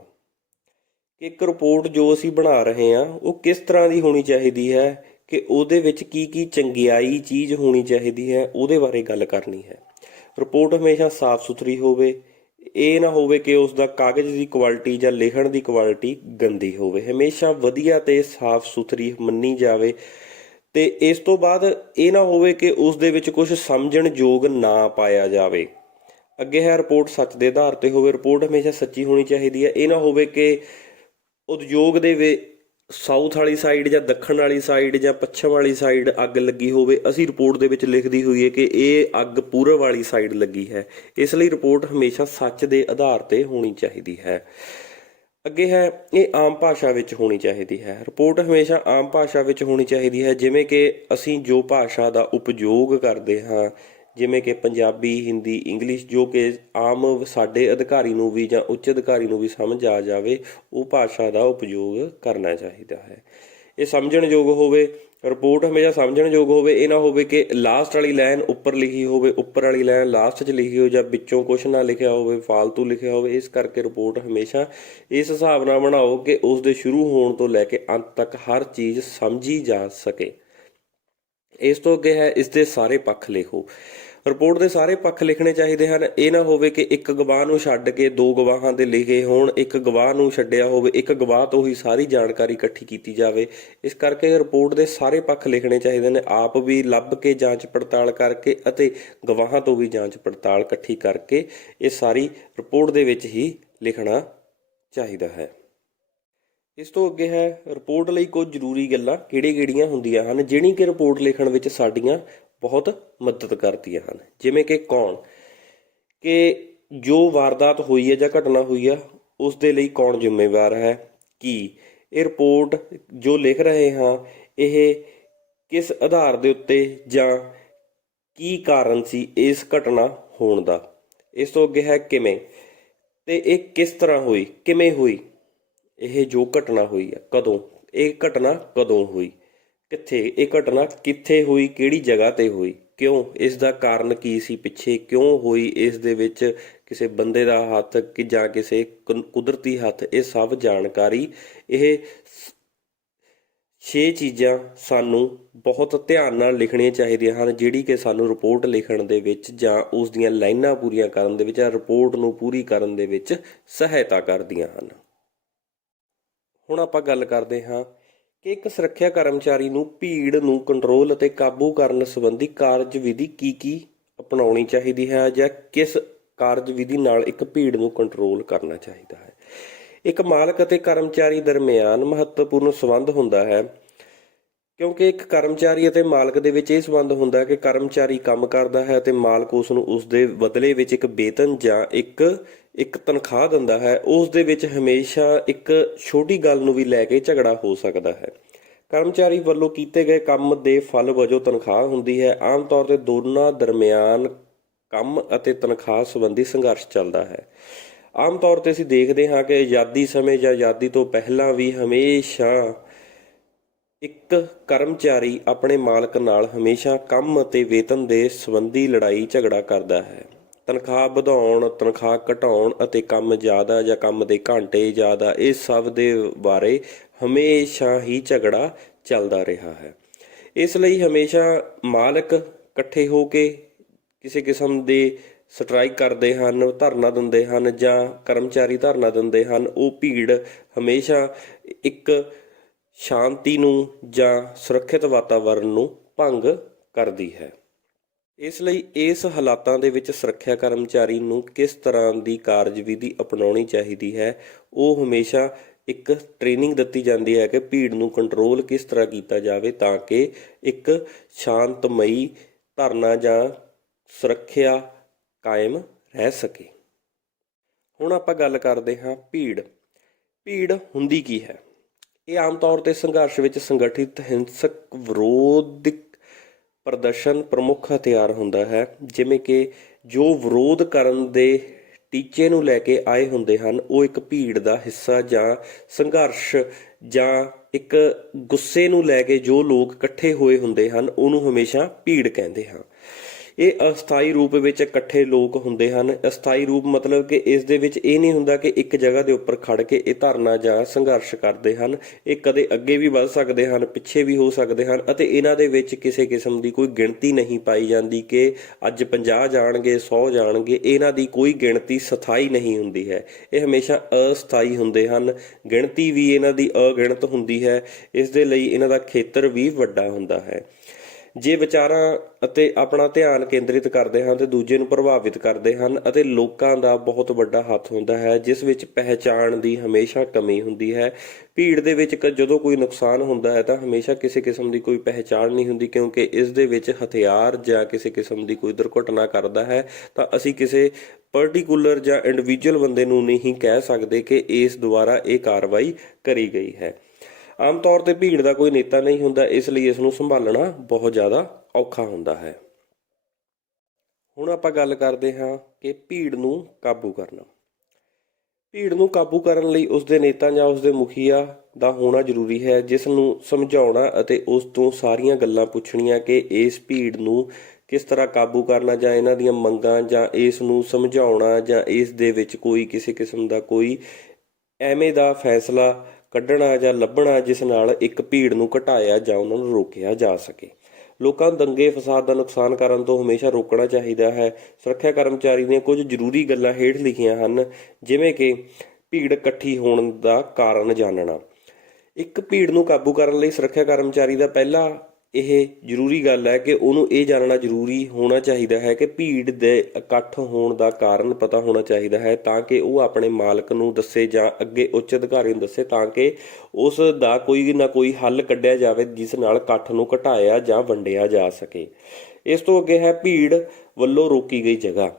ਇੱਕ ਰਿਪੋਰਟ ਜੋ ਅਸੀਂ ਬਣਾ ਰਹੇ ਹਾਂ ਉਹ ਕਿਸ ਤਰ੍ਹਾਂ ਦੀ ਹੋਣੀ ਚਾਹੀਦੀ ਹੈ, ਕਿ ਉਹਦੇ ਵਿੱਚ ਕੀ ਚੰਗਿਆਈ ਚੀਜ਼ ਹੋਣੀ ਚਾਹੀਦੀ ਹੈ, ਉਹਦੇ ਬਾਰੇ ਗੱਲ ਕਰਨੀ ਹੈ। ਰਿਪੋਰਟ ਹਮੇਸ਼ਾ ਸਾਫ਼ ਸੁਥਰੀ ਹੋਵੇ। ਇਹ ਨਾ ਹੋਵੇ ਕਿ ਉਸ ਦਾ ਕਾਗਜ਼ ਦੀ ਕੁਆਲਿਟੀ ਜਾਂ ਲਿਖਣ ਦੀ ਕੁਆਲਿਟੀ ਗੰਦੀ ਹੋਵੇ। ਹਮੇਸ਼ਾ ਵਧੀਆ ਤੇ ਸਾਫ਼ ਸੁਥਰੀ ਮੰਨੀ ਜਾਵੇ। ਤੇ ਇਸ ਤੋਂ ਬਾਅਦ ਇਹ ਨਾ ਹੋਵੇ ਕਿ ਉਸ ਦੇ ਵਿੱਚ ਕੁਝ ਸਮਝਣ ਯੋਗ ਨਾ ਪਾਇਆ ਜਾਵੇ। ਅੱਗੇ ਹੈ ਰਿਪੋਰਟ ਸੱਚ ਦੇ ਆਧਾਰ ਤੇ ਹੋਵੇ। ਰਿਪੋਰਟ ਹਮੇਸ਼ਾ ਸੱਚੀ ਹੋਣੀ ਚਾਹੀਦੀ ਹੈ। ਇਹ ਨਾ ਹੋਵੇ ਕਿ ਉਦਯੋਗ ਦੇ ਵਿੱਚ ਸਾਊਥ ਵਾਲੀ ਸਾਈਡ ਜਾਂ ਦੱਖਣ ਵਾਲੀ ਸਾਈਡ ਜਾਂ ਪੱਛਮ ਵਾਲੀ ਸਾਈਡ ਅੱਗ ਲੱਗੀ ਹੋਵੇ, ਅਸੀਂ ਰਿਪੋਰਟ ਦੇ ਵਿੱਚ ਲਿਖਦੀ ਹੋਈਏ ਕਿ ਇਹ ਅੱਗ ਪੂਰਬ ਵਾਲੀ ਸਾਈਡ ਲੱਗੀ ਹੈ। ਇਸ ਲਈ ਰਿਪੋਰਟ ਹਮੇਸ਼ਾ ਸੱਚ ਦੇ ਆਧਾਰ ਤੇ ਹੋਣੀ ਚਾਹੀਦੀ ਹੈ। ਅੱਗੇ ਹੈ ਇਹ ਆਮ ਭਾਸ਼ਾ ਵਿੱਚ ਹੋਣੀ ਚਾਹੀਦੀ ਹੈ। ਰਿਪੋਰਟ ਹਮੇਸ਼ਾ ਆਮ ਭਾਸ਼ਾ ਵਿੱਚ ਹੋਣੀ ਚਾਹੀਦੀ ਹੈ, ਜਿਵੇਂ ਕਿ ਅਸੀਂ ਜੋ ਭਾਸ਼ਾ ਦਾ ਉਪਯੋਗ ਕਰਦੇ ਹਾਂ, ਜਿਵੇਂ ਕਿ ਪੰਜਾਬੀ, ਹਿੰਦੀ, ਇੰਗਲਿਸ਼, ਜੋ ਕਿ ਆਮ ਸਾਡੇ ਅਧਿਕਾਰੀ ਨੂੰ ਵੀ ਜਾਂ ਉੱਚ ਅਧਿਕਾਰੀ ਨੂੰ ਵੀ ਸਮਝ ਆ ਜਾਵੇ, ਉਹ ਭਾਸ਼ਾ ਦਾ ਉਪਯੋਗ ਕਰਨਾ ਚਾਹੀਦਾ ਹੈ। ਇਹ ਸਮਝਣਯੋਗ ਹੋਵੇ। ਰਿਪੋਰਟ ਹਮੇਸ਼ਾ ਸਮਝਣਯੋਗ ਹੋਵੇ। ਇਹ ਨਾ ਹੋਵੇ ਕਿ ਲਾਸਟ ਵਾਲੀ ਲਾਈਨ ਉੱਪਰ ਲਿਖੀ ਹੋਵੇ, ਉੱਪਰ ਵਾਲੀ ਲਾਈਨ ਲਾਸਟ 'ਚ ਲਿਖੀ ਹੋਵੇ, ਜਾਂ ਵਿੱਚੋਂ ਕੁਛ ਨਾ ਲਿਖਿਆ ਹੋਵੇ, ਫਾਲਤੂ ਲਿਖਿਆ ਹੋਵੇ। ਇਸ ਕਰਕੇ ਰਿਪੋਰਟ ਹਮੇਸ਼ਾ ਇਸ ਹਿਸਾਬ ਨਾਲ ਬਣਾਓ ਕਿ ਉਸ ਦੇ ਸ਼ੁਰੂ ਹੋਣ ਤੋਂ ਲੈ ਕੇ ਅੰਤ ਤੱਕ ਹਰ ਚੀਜ਼ ਸਮਝੀ ਜਾ ਸਕੇ। ਇਸ ਤੋਂ ਅੱਗੇ ਹੈ ਇਸ ਦੇ ਸਾਰੇ ਪੱਖ ਲਿਖੋ। ਰਿਪੋਰਟ ਦੇ ਸਾਰੇ ਪੱਖ ਲਿਖਣੇ ਚਾਹੀਦੇ ਹਨ। ਇਹ ਨਾ ਹੋਵੇ ਕਿ ਇੱਕ ਗਵਾਹ ਨੂੰ ਛੱਡ ਕੇ ਦੋ ਗਵਾਹਾਂ ਦੇ ਲਿਖੇ ਹੋਣ, ਇੱਕ ਗਵਾਹ ਨੂੰ ਛੱਡਿਆ ਹੋਵੇ, ਇੱਕ ਗਵਾਹ ਤੋਂ ਹੀ ਸਾਰੀ ਜਾਣਕਾਰੀ ਇਕੱਠੀ ਕੀਤੀ ਜਾਵੇ। ਇਸ ਕਰਕੇ ਰਿਪੋਰਟ ਦੇ ਸਾਰੇ ਪੱਖ ਲਿਖਣੇ ਚਾਹੀਦੇ ਨੇ, ਆਪ ਵੀ ਲੱਭ ਕੇ ਜਾਂਚ ਪੜਤਾਲ ਕਰਕੇ ਅਤੇ ਗਵਾਹਾਂ ਤੋਂ ਵੀ ਜਾਂਚ ਪੜਤਾਲ ਇਕੱਠੀ ਕਰਕੇ ਇਹ ਸਾਰੀ ਰਿਪੋਰਟ ਦੇ ਵਿੱਚ ਹੀ ਲਿਖਣਾ ਚਾਹੀਦਾ ਹੈ। ਇਸ ਤੋਂ ਅੱਗੇ ਹੈ ਰਿਪੋਰਟ ਲਈ ਕੁਝ ਜ਼ਰੂਰੀ ਗੱਲਾਂ ਕਿਹੜੀਆਂ ਹੁੰਦੀਆਂ ਹਨ, ਜਿਹੜੀਆਂ ਕਿ ਰਿਪੋਰਟ ਲਿਖਣ ਵਿੱਚ ਸਾਡੀਆਂ ਬਹੁਤ ਮਦਦ ਕਰਦੀਆਂ ਹਨ। ਜਿਵੇਂ ਕਿ ਕੌਣ, ਕਿ ਜੋ ਵਾਰਦਾਤ ਹੋਈ ਹੈ ਜਾਂ ਘਟਨਾ ਹੋਈ ਆ ਉਸ ਦੇ ਲਈ ਕੌਣ ਜ਼ਿੰਮੇਵਾਰ ਹੈ। ਕੀ ਇਹ ਰਿਪੋਰਟ ਜੋ ਲਿਖ ਰਹੇ ਹਾਂ ਇਹ ਕਿਸ ਆਧਾਰ ਦੇ ਉੱਤੇ ਜਾਂ ਕੀ ਕਾਰਨ ਸੀ ਇਸ ਘਟਨਾ ਹੋਣ ਦਾ। ਇਸ ਤੋਂ ਅੱਗੇ ਹੈ ਕਿਵੇਂ, ਤੇ ਇਹ ਕਿਸ ਤਰ੍ਹਾਂ ਹੋਈ, ਕਿਵੇਂ ਹੋਈ ਇਹ ਜੋ ਘਟਨਾ ਹੋਈ ਆ, ਕਦੋਂ ਇਹ ਘਟਨਾ ਕਦੋਂ ਹੋਈ, ਕਿੱਥੇ ਇਹ ਘਟਨਾ ਕਿੱਥੇ ਹੋਈ, ਕਿਹੜੀ ਜਗ੍ਹਾ ਤੇ ਹੋਈ, ਕਿਉਂ, ਇਸ ਦਾ ਕਾਰਨ ਕੀ ਸੀ, ਪਿੱਛੇ ਕਿਉਂ ਹੋਈ, ਇਸ ਦੇ ਵਿੱਚ ਕਿਸੇ ਬੰਦੇ ਦਾ ਹੱਥ ਕਿ ਜਾਂ ਕਿਸੇ ਕੁਦਰਤੀ ਹੱਥ, ਇਹ ਸਭ ਜਾਣਕਾਰੀ। ਇਹ 6 ਚੀਜ਼ਾਂ ਸਾਨੂੰ ਬਹੁਤ ਧਿਆਨ ਨਾਲ ਲਿਖਣੀਆਂ ਚਾਹੀਦੀਆਂ ਹਨ, ਜਿਹੜੀ ਕਿ ਸਾਨੂੰ ਰਿਪੋਰਟ ਲਿਖਣ ਦੇ ਵਿੱਚ ਜਾਂ ਉਸ ਦੀਆਂ ਲਾਈਨਾਂ ਪੂਰੀਆਂ ਕਰਨ ਦੇ ਵਿੱਚ ਜਾਂ ਰਿਪੋਰਟ ਨੂੰ ਪੂਰੀ ਕਰਨ ਦੇ ਵਿੱਚ ਸਹਾਇਤਾ ਕਰਦੀਆਂ ਹਨ। ਹੁਣ ਆਪਾਂ ਗੱਲ ਕਰਦੇ ਹਾਂ ਕਿ ਇੱਕ ਸੁਰੱਖਿਆ ਕਰਮਚਾਰੀ ਨੂੰ ਭੀੜ ਨੂੰ ਕੰਟਰੋਲ ਅਤੇ ਕਾਬੂ ਕਰਨ ਸੰਬੰਧੀ ਕਾਰਜ ਵਿਧੀ ਕੀ ਅਪਣਾਉਣੀ ਚਾਹੀਦੀ ਹੈ, ਜਾਂ ਕਿਸ ਕਾਰਜ ਵਿਧੀ ਨਾਲ ਇੱਕ ਭੀੜ ਨੂੰ ਕੰਟਰੋਲ ਕਰਨਾ ਚਾਹੀਦਾ ਹੈ। ਇੱਕ ਮਾਲਕ ਅਤੇ ਕਰਮਚਾਰੀ ਦਰਮਿਆਨ ਮਹੱਤਵਪੂਰਨ ਸੰਬੰਧ ਹੁੰਦਾ ਹੈ, ਕਿਉਂਕਿ ਇੱਕ ਕਰਮਚਾਰੀ ਅਤੇ ਮਾਲਕ ਦੇ ਵਿੱਚ ਇਹ ਸੰਬੰਧ ਹੁੰਦਾ ਹੈ ਕਿ ਕਰਮਚਾਰੀ ਕੰਮ ਕਰਦਾ ਹੈ ਅਤੇ ਮਾਲਕ ਉਸ ਨੂੰ ਉਸ ਦੇ ਬਦਲੇ ਵਿੱਚ ਇੱਕ ਵੇਤਨ ਜਾਂ ਇੱਕ ਤਨਖਾਹ ਦਿੰਦਾ ਹੈ। ਉਸ ਦੇ ਵਿੱਚ ਹਮੇਸ਼ਾ ਇੱਕ ਛੋਟੀ ਗੱਲ ਨੂੰ ਵੀ ਲੈ ਕੇ ਝਗੜਾ ਹੋ ਸਕਦਾ ਹੈ। ਕਰਮਚਾਰੀ ਵੱਲੋਂ ਕੀਤੇ ਗਏ ਕੰਮ ਦੇ ਫਲ ਵਜੋਂ ਤਨਖਾਹ ਹੁੰਦੀ ਹੈ। ਆਮ ਤੌਰ ਤੇ ਦੋਨਾਂ ਦਰਮਿਆਨ ਕੰਮ ਅਤੇ ਤਨਖਾਹ ਸੰਬੰਧੀ ਸੰਘਰਸ਼ ਚੱਲਦਾ ਹੈ। ਆਮ ਤੌਰ ਤੇ ਅਸੀਂ ਦੇਖਦੇ ਹਾਂ ਕਿ ਆਜ਼ਾਦੀ ਸਮੇਂ ਜਾਂ ਆਜ਼ਾਦੀ ਤੋਂ ਪਹਿਲਾਂ ਵੀ ਹਮੇਸ਼ਾ ਇੱਕ ਕਰਮਚਾਰੀ ਆਪਣੇ ਮਾਲਕ ਨਾਲ ਹਮੇਸ਼ਾ ਕੰਮ ਅਤੇ ਵੇਤਨ ਦੇ ਸੰਬੰਧੀ ਲੜਾਈ ਝਗੜਾ ਕਰਦਾ ਹੈ। ਤਨਖਾਹ ਵਧਾਉਣ, ਤਨਖਾਹ ਘਟਾਉਣ ਅਤੇ ਕੰਮ ਜ਼ਿਆਦਾ ਜਾਂ ਕੰਮ ਦੇ ਘੰਟੇ ਜ਼ਿਆਦਾ, ਇਹ ਸਭ ਦੇ ਬਾਰੇ ਹਮੇਸ਼ਾ ਹੀ ਝਗੜਾ ਚੱਲਦਾ ਰਿਹਾ ਹੈ। ਇਸ ਲਈ ਹਮੇਸ਼ਾ ਮਾਲਕ ਇਕੱਠੇ ਹੋ ਕੇ ਕਿਸੇ ਕਿਸਮ ਦੇ ਸਟ੍ਰਾਈਕ ਕਰਦੇ ਹਨ, ਧਰਨਾ ਦਿੰਦੇ ਹਨ, ਜਾਂ ਕਰਮਚਾਰੀ ਧਰਨਾ ਦਿੰਦੇ ਹਨ। ਉਹ ਭੀੜ ਹਮੇਸ਼ਾ ਇੱਕ ਸ਼ਾਂਤੀ ਨੂੰ ਜਾਂ ਸੁਰੱਖਿਅਤ ਵਾਤਾਵਰਨ ਨੂੰ ਭੰਗ ਕਰਦੀ ਹੈ। ਇਸ ਲਈ ਇਸ ਹਾਲਾਤਾਂ ਦੇ ਵਿੱਚ ਸੁਰੱਖਿਆ ਕਰਮਚਾਰੀ ਨੂੰ ਕਿਸ ਤਰ੍ਹਾਂ ਦੀ ਕਾਰਜਵਿਧੀ ਅਪਣਾਉਣੀ ਚਾਹੀਦੀ ਹੈ, ਉਹ ਹਮੇਸ਼ਾ ਇੱਕ ਟ੍ਰੇਨਿੰਗ ਦਿੱਤੀ ਜਾਂਦੀ ਹੈ ਕਿ ਭੀੜ ਨੂੰ ਕੰਟਰੋਲ ਕਿਸ ਤਰ੍ਹਾਂ ਕੀਤਾ ਜਾਵੇ ਤਾਂ ਕਿ ਇੱਕ ਸ਼ਾਂਤਮਈ ਧਰਨਾ ਜਾਂ ਸੁਰੱਖਿਆ ਕਾਇਮ ਰਹਿ ਸਕੇ। ਹੁਣ ਆਪਾਂ ਗੱਲ ਕਰਦੇ ਹਾਂ ਭੀੜ। ਭੀੜ ਹੁੰਦੀ ਕੀ ਹੈ? ਇਹ ਆਮ ਤੌਰ 'ਤੇ ਸੰਘਰਸ਼ ਵਿੱਚ ਸੰਗਠਿਤ ਹਿੰਸਕ ਵਿਰੋਧਿਕ ਪ੍ਰਦਰਸ਼ਨ ਪ੍ਰਮੁੱਖ ਹਥਿਆਰ ਹੁੰਦਾ ਹੈ, ਜਿਵੇਂ ਕਿ ਜੋ ਵਿਰੋਧ ਕਰਨ ਦੇ ਟੀਚੇ ਨੂੰ ਲੈ ਕੇ ਆਏ ਹੁੰਦੇ ਹਨ ਉਹ ਇੱਕ ਭੀੜ ਦਾ ਹਿੱਸਾ ਜਾਂ ਸੰਘਰਸ਼ ਜਾਂ ਇੱਕ ਗੁੱਸੇ ਨੂੰ ਲੈ ਕੇ ਜੋ ਲੋਕ ਇਕੱਠੇ ਹੋਏ ਹੁੰਦੇ ਹਨ ਉਹਨੂੰ ਹਮੇਸ਼ਾ ਭੀੜ ਕਹਿੰਦੇ ਹਾਂ। ਇਹ ਅਸਥਾਈ ਰੂਪ ਵਿੱਚ ਇਕੱਠੇ ਲੋਕ ਹੁੰਦੇ ਹਨ। ਅਸਥਾਈ ਰੂਪ ਮਤਲਬ ਕਿ ਇਸ ਦੇ ਵਿੱਚ ਇਹ ਨਹੀਂ ਹੁੰਦਾ ਕਿ ਇੱਕ ਜਗ੍ਹਾ ਦੇ ਉੱਪਰ ਖੜ ਕੇ ਇਹ ਧਰਨਾ ਜਾਂ ਸੰਘਰਸ਼ ਕਰਦੇ ਹਨ। ਇਹ ਕਦੇ ਅੱਗੇ ਵੀ ਵੱਧ ਸਕਦੇ ਹਨ, ਪਿੱਛੇ ਵੀ ਹੋ ਸਕਦੇ ਹਨ ਅਤੇ ਇਹਨਾਂ ਦੇ ਵਿੱਚ ਕਿਸੇ ਕਿਸਮ ਦੀ ਕੋਈ ਗਿਣਤੀ ਨਹੀਂ ਪਾਈ ਜਾਂਦੀ ਕਿ ਅੱਜ 50 ਜਾਣਗੇ 100 ਜਾਣਗੇ। ਇਹਨਾਂ ਦੀ ਕੋਈ ਗਿਣਤੀ ਸਥਾਈ ਨਹੀਂ ਹੁੰਦੀ ਹੈ, ਇਹ ਹਮੇਸ਼ਾ ਅਸਥਾਈ ਹੁੰਦੇ ਹਨ। ਗਿਣਤੀ ਵੀ ਇਹਨਾਂ ਦੀ ਅਗਿਣਤ ਹੁੰਦੀ ਹੈ, ਇਸ ਦੇ ਲਈ ਇਹਨਾਂ ਦਾ ਖੇਤਰ ਵੀ ਵੱਡਾ ਹੁੰਦਾ ਹੈ। ਜੇ ਵਿਚਾਰਾਂ ਅਤੇ ਆਪਣਾ ਧਿਆਨ ਕੇਂਦਰਿਤ ਕਰਦੇ ਹਨ ਤੇ ਦੂਜੇ ਨੂੰ ਪ੍ਰਭਾਵਿਤ ਕਰਦੇ ਹਨ ਅਤੇ ਲੋਕਾਂ ਦਾ ਬਹੁਤ ਵੱਡਾ ਹੱਥ ਹੁੰਦਾ ਹੈ ਜਿਸ ਵਿੱਚ ਪਹਿਚਾਣ ਦੀ ਹਮੇਸ਼ਾ ਕਮੀ ਹੁੰਦੀ ਹੈ। ਭੀੜ ਦੇ ਵਿੱਚ ਜਦੋਂ ਕੋਈ ਨੁਕਸਾਨ ਹੁੰਦਾ ਹੈ ਤਾਂ ਹਮੇਸ਼ਾ ਕਿਸੇ ਕਿਸਮ ਦੀ ਕੋਈ ਪਹਿਚਾਣ ਨਹੀਂ ਹੁੰਦੀ, ਕਿਉਂਕਿ ਇਸ ਦੇ ਵਿੱਚ ਹਥਿਆਰ ਜਾਂ ਕਿਸੇ ਕਿਸਮ ਦੀ ਕੋਈ ਦੁਰਘਟਨਾ ਕਰਦਾ ਹੈ ਤਾਂ ਅਸੀਂ ਕਿਸੇ ਪਰਟੀਕੂਲਰ ਜਾਂ ਇੰਡੀਵਿਜੂਅਲ ਬੰਦੇ ਨੂੰ ਨਹੀਂ ਕਹਿ ਸਕਦੇ ਕਿ ਇਸ ਦੁਆਰਾ ਇਹ ਕਾਰਵਾਈ ਕਰੀ ਗਈ ਹੈ। ਆਮ ਤੌਰ 'ਤੇ ਭੀੜ ਦਾ ਕੋਈ ਨੇਤਾ ਨਹੀਂ ਹੁੰਦਾ, ਇਸ ਲਈ ਇਸ ਨੂੰ ਸੰਭਾਲਣਾ ਬਹੁਤ ਜ਼ਿਆਦਾ ਔਖਾ ਹੁੰਦਾ ਹੈ। ਹੁਣ ਆਪਾਂ ਗੱਲ ਕਰਦੇ ਹਾਂ ਕਿ ਭੀੜ ਨੂੰ ਕਾਬੂ ਕਰਨਾ। ਭੀੜ ਨੂੰ ਕਾਬੂ ਕਰਨ ਲਈ ਉਸਦੇ ਨੇਤਾ ਜਾਂ ਉਸਦੇ ਮੁਖੀਆ ਦਾ ਹੋਣਾ ਜ਼ਰੂਰੀ ਹੈ, ਜਿਸ ਨੂੰ ਸਮਝਾਉਣਾ ਅਤੇ ਉਸ ਤੋਂ ਸਾਰੀਆਂ ਗੱਲਾਂ ਪੁੱਛਣੀਆਂ ਕਿ ਇਸ ਭੀੜ ਨੂੰ ਕਿਸ ਤਰ੍ਹਾਂ ਕਾਬੂ ਕਰਨਾ ਜਾਂ ਇਹਨਾਂ ਦੀਆਂ ਮੰਗਾਂ ਜਾਂ ਇਸ ਨੂੰ ਸਮਝਾਉਣਾ ਜਾਂ ਇਸ ਦੇ ਵਿੱਚ ਕੋਈ ਕਿਸੇ ਕਿਸਮ ਦਾ ਕੋਈ ਐਵੇਂ ਦਾ ਫੈਸਲਾ ਕੱਢਣਾ ਜਾਂ ਲੱਭਣਾ ਜਿਸ ਨਾਲ ਇੱਕ ਭੀੜ ਨੂੰ ਘਟਾਇਆ ਜਾਂ ਉਹਨਾਂ ਨੂੰ ਰੋਕਿਆ ਜਾ ਸਕੇ। ਲੋਕਾਂ ਨੂੰ ਦੰਗੇ ਫਸਾਦ ਦਾ ਨੁਕਸਾਨ ਕਰਨ ਤੋਂ ਹਮੇਸ਼ਾ ਰੋਕਣਾ ਚਾਹੀਦਾ ਹੈ। ਸੁਰੱਖਿਆ ਕਰਮਚਾਰੀ ਨੇ ਕੁਝ ਜ਼ਰੂਰੀ ਗੱਲਾਂ ਹੇਠ ਲਿਖੀਆਂ ਹਨ, ਜਿਵੇਂ ਕਿ ਭੀੜ ਇਕੱਠੀ ਹੋਣ ਦਾ ਕਾਰਨ ਜਾਣਨਾ। ਇੱਕ ਭੀੜ ਨੂੰ ਕਾਬੂ ਕਰਨ ਲਈ ਸੁਰੱਖਿਆ ਕਰਮਚਾਰੀ ਦਾ ਪਹਿਲਾ ਇਹ ਜ਼ਰੂਰੀ ਗੱਲ ਹੈ ਕਿ ਉਹਨੂੰ ਇਹ ਜਾਣਨਾ ਜ਼ਰੂਰੀ ਹੋਣਾ ਚਾਹੀਦਾ ਹੈ ਕਿ ਭੀੜ ਦੇ ਇਕੱਠ ਹੋਣ ਦਾ ਕਾਰਨ ਪਤਾ ਹੋਣਾ ਚਾਹੀਦਾ ਹੈ ਤਾਂ ਕਿ ਉਹ ਆਪਣੇ ਮਾਲਕ ਨੂੰ ਦੱਸੇ ਜਾਂ ਅੱਗੇ ਉੱਚ ਅਧਿਕਾਰੀ ਨੂੰ ਦੱਸੇ ਤਾਂ ਕਿ ਉਸ ਦਾ ਕੋਈ ਨਾ ਕੋਈ ਹੱਲ ਕੱਢਿਆ ਜਾਵੇ ਜਿਸ ਨਾਲ ਇਕੱਠ ਨੂੰ ਘਟਾਇਆ ਜਾਂ ਵੰਡਿਆ ਜਾ ਸਕੇ। ਇਸ ਤੋਂ ਅੱਗੇ ਹੈ ਭੀੜ ਵੱਲੋਂ ਰੋਕੀ ਗਈ ਜਗ੍ਹਾ।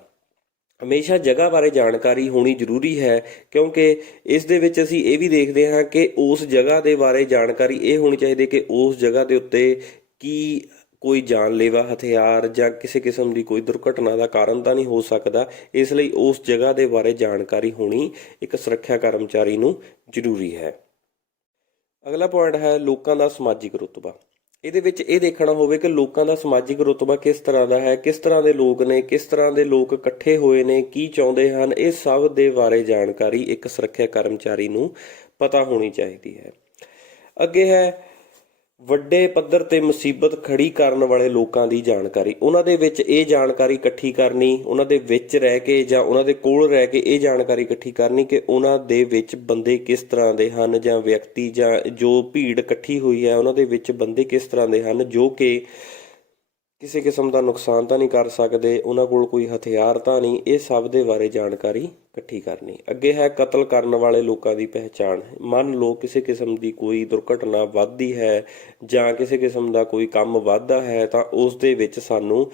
ਹਮੇਸ਼ਾ ਜਗ੍ਹਾ ਬਾਰੇ ਜਾਣਕਾਰੀ ਹੋਣੀ ਜ਼ਰੂਰੀ ਹੈ, ਕਿਉਂਕਿ ਇਸ ਦੇ ਵਿੱਚ ਅਸੀਂ ਇਹ ਵੀ ਦੇਖਦੇ ਹਾਂ ਕਿ ਉਸ ਜਗ੍ਹਾ ਦੇ ਬਾਰੇ ਜਾਣਕਾਰੀ ਇਹ ਹੋਣੀ ਚਾਹੀਦੀ ਕਿ ਉਸ ਜਗ੍ਹਾ ਦੇ ਉੱਤੇ ਕੀ ਕੋਈ ਜਾਨਲੇਵਾ ਹਥਿਆਰ ਜਾਂ ਕਿਸੇ ਕਿਸਮ ਦੀ ਕੋਈ ਦੁਰਘਟਨਾ ਦਾ ਕਾਰਨ ਤਾਂ ਨਹੀਂ ਹੋ ਸਕਦਾ। ਇਸ ਲਈ ਉਸ ਜਗ੍ਹਾ ਦੇ ਬਾਰੇ ਜਾਣਕਾਰੀ ਹੋਣੀ ਇੱਕ ਸੁਰੱਖਿਆ ਕਰਮਚਾਰੀ ਨੂੰ ਜ਼ਰੂਰੀ ਹੈ। ਅਗਲਾ ਪੁਆਇੰਟ ਹੈ ਲੋਕਾਂ ਦਾ ਸਮਾਜਿਕ ਰੁਤਬਾ। ਇਹਦੇ ਵਿੱਚ ਇਹ ਦੇਖਣਾ ਹੋਵੇ ਕਿ ਲੋਕਾਂ ਦਾ ਸਮਾਜਿਕ ਰੁਤਬਾ ਕਿਸ ਤਰ੍ਹਾਂ ਦਾ ਹੈ, ਕਿਸ ਤਰ੍ਹਾਂ ਦੇ ਲੋਕ ਨੇ, ਕਿਸ ਤਰ੍ਹਾਂ ਦੇ ਲੋਕ ਇਕੱਠੇ ਹੋਏ ਨੇ, ਕੀ ਚਾਹੁੰਦੇ ਹਨ। ਇਹ ਸਭ ਦੇ ਬਾਰੇ ਜਾਣਕਾਰੀ ਇੱਕ ਸੁਰੱਖਿਆ ਕਰਮਚਾਰੀ ਨੂੰ ਪਤਾ ਹੋਣੀ ਚਾਹੀਦੀ ਹੈ। ਅੱਗੇ ਹੈ ਵੱਡੇ ਪੱਧਰ ਤੇ ਮੁਸੀਬਤ ਖੜੀ ਕਰਨ ਵਾਲੇ ਲੋਕਾਂ ਦੀ ਜਾਣਕਾਰੀ। ਉਹਨਾਂ ਦੇ ਵਿੱਚ ਇਹ ਜਾਣਕਾਰੀ ਇਕੱਠੀ ਕਰਨੀ, ਉਹਨਾਂ ਦੇ ਵਿੱਚ ਰਹਿ ਕੇ ਜਾਂ ਉਹਨਾਂ ਦੇ ਕੋਲ ਰਹਿ ਕੇ ਇਹ ਜਾਣਕਾਰੀ ਇਕੱਠੀ ਕਰਨੀ ਕਿ ਉਹਨਾਂ ਦੇ ਵਿੱਚ ਬੰਦੇ ਕਿਸ ਤਰ੍ਹਾਂ ਦੇ ਹਨ ਜਾਂ ਵਿਅਕਤੀ ਜਾਂ ਜੋ ਭੀੜ ਇਕੱਠੀ ਹੋਈ ਹੈ ਉਹਨਾਂ ਦੇ ਵਿੱਚ ਬੰਦੇ ਕਿਸ ਤਰ੍ਹਾਂ ਦੇ ਹਨ ਜੋ ਕਿ ਕਿਸੇ ਕਿਸਮ ਦਾ ਨੁਕਸਾਨ ਤਾਂ ਨਹੀਂ ਕਰ ਸਕਦੇ, ਉਹਨਾਂ ਕੋਲ ਕੋਈ ਹਥਿਆਰ ਤਾਂ ਨਹੀਂ। ਇਹ ਸਭ ਦੇ ਬਾਰੇ ਜਾਣਕਾਰੀ ਇਕੱਠੀ ਕਰਨੀ। ਅੱਗੇ ਹੈ ਕਤਲ ਕਰਨ ਵਾਲੇ ਲੋਕਾਂ ਦੀ ਪਹਿਚਾਣ। ਮੰਨ ਲਓ ਕਿਸੇ ਕਿਸਮ ਦੀ ਕੋਈ ਦੁਰਘਟਨਾ ਵੱਧਦੀ ਹੈ ਜਾਂ ਕਿਸੇ ਕਿਸਮ ਦਾ ਕੋਈ ਕੰਮ ਵੱਧਦਾ ਹੈ ਤਾਂ ਉਸ ਦੇ ਵਿੱਚ ਸਾਨੂੰ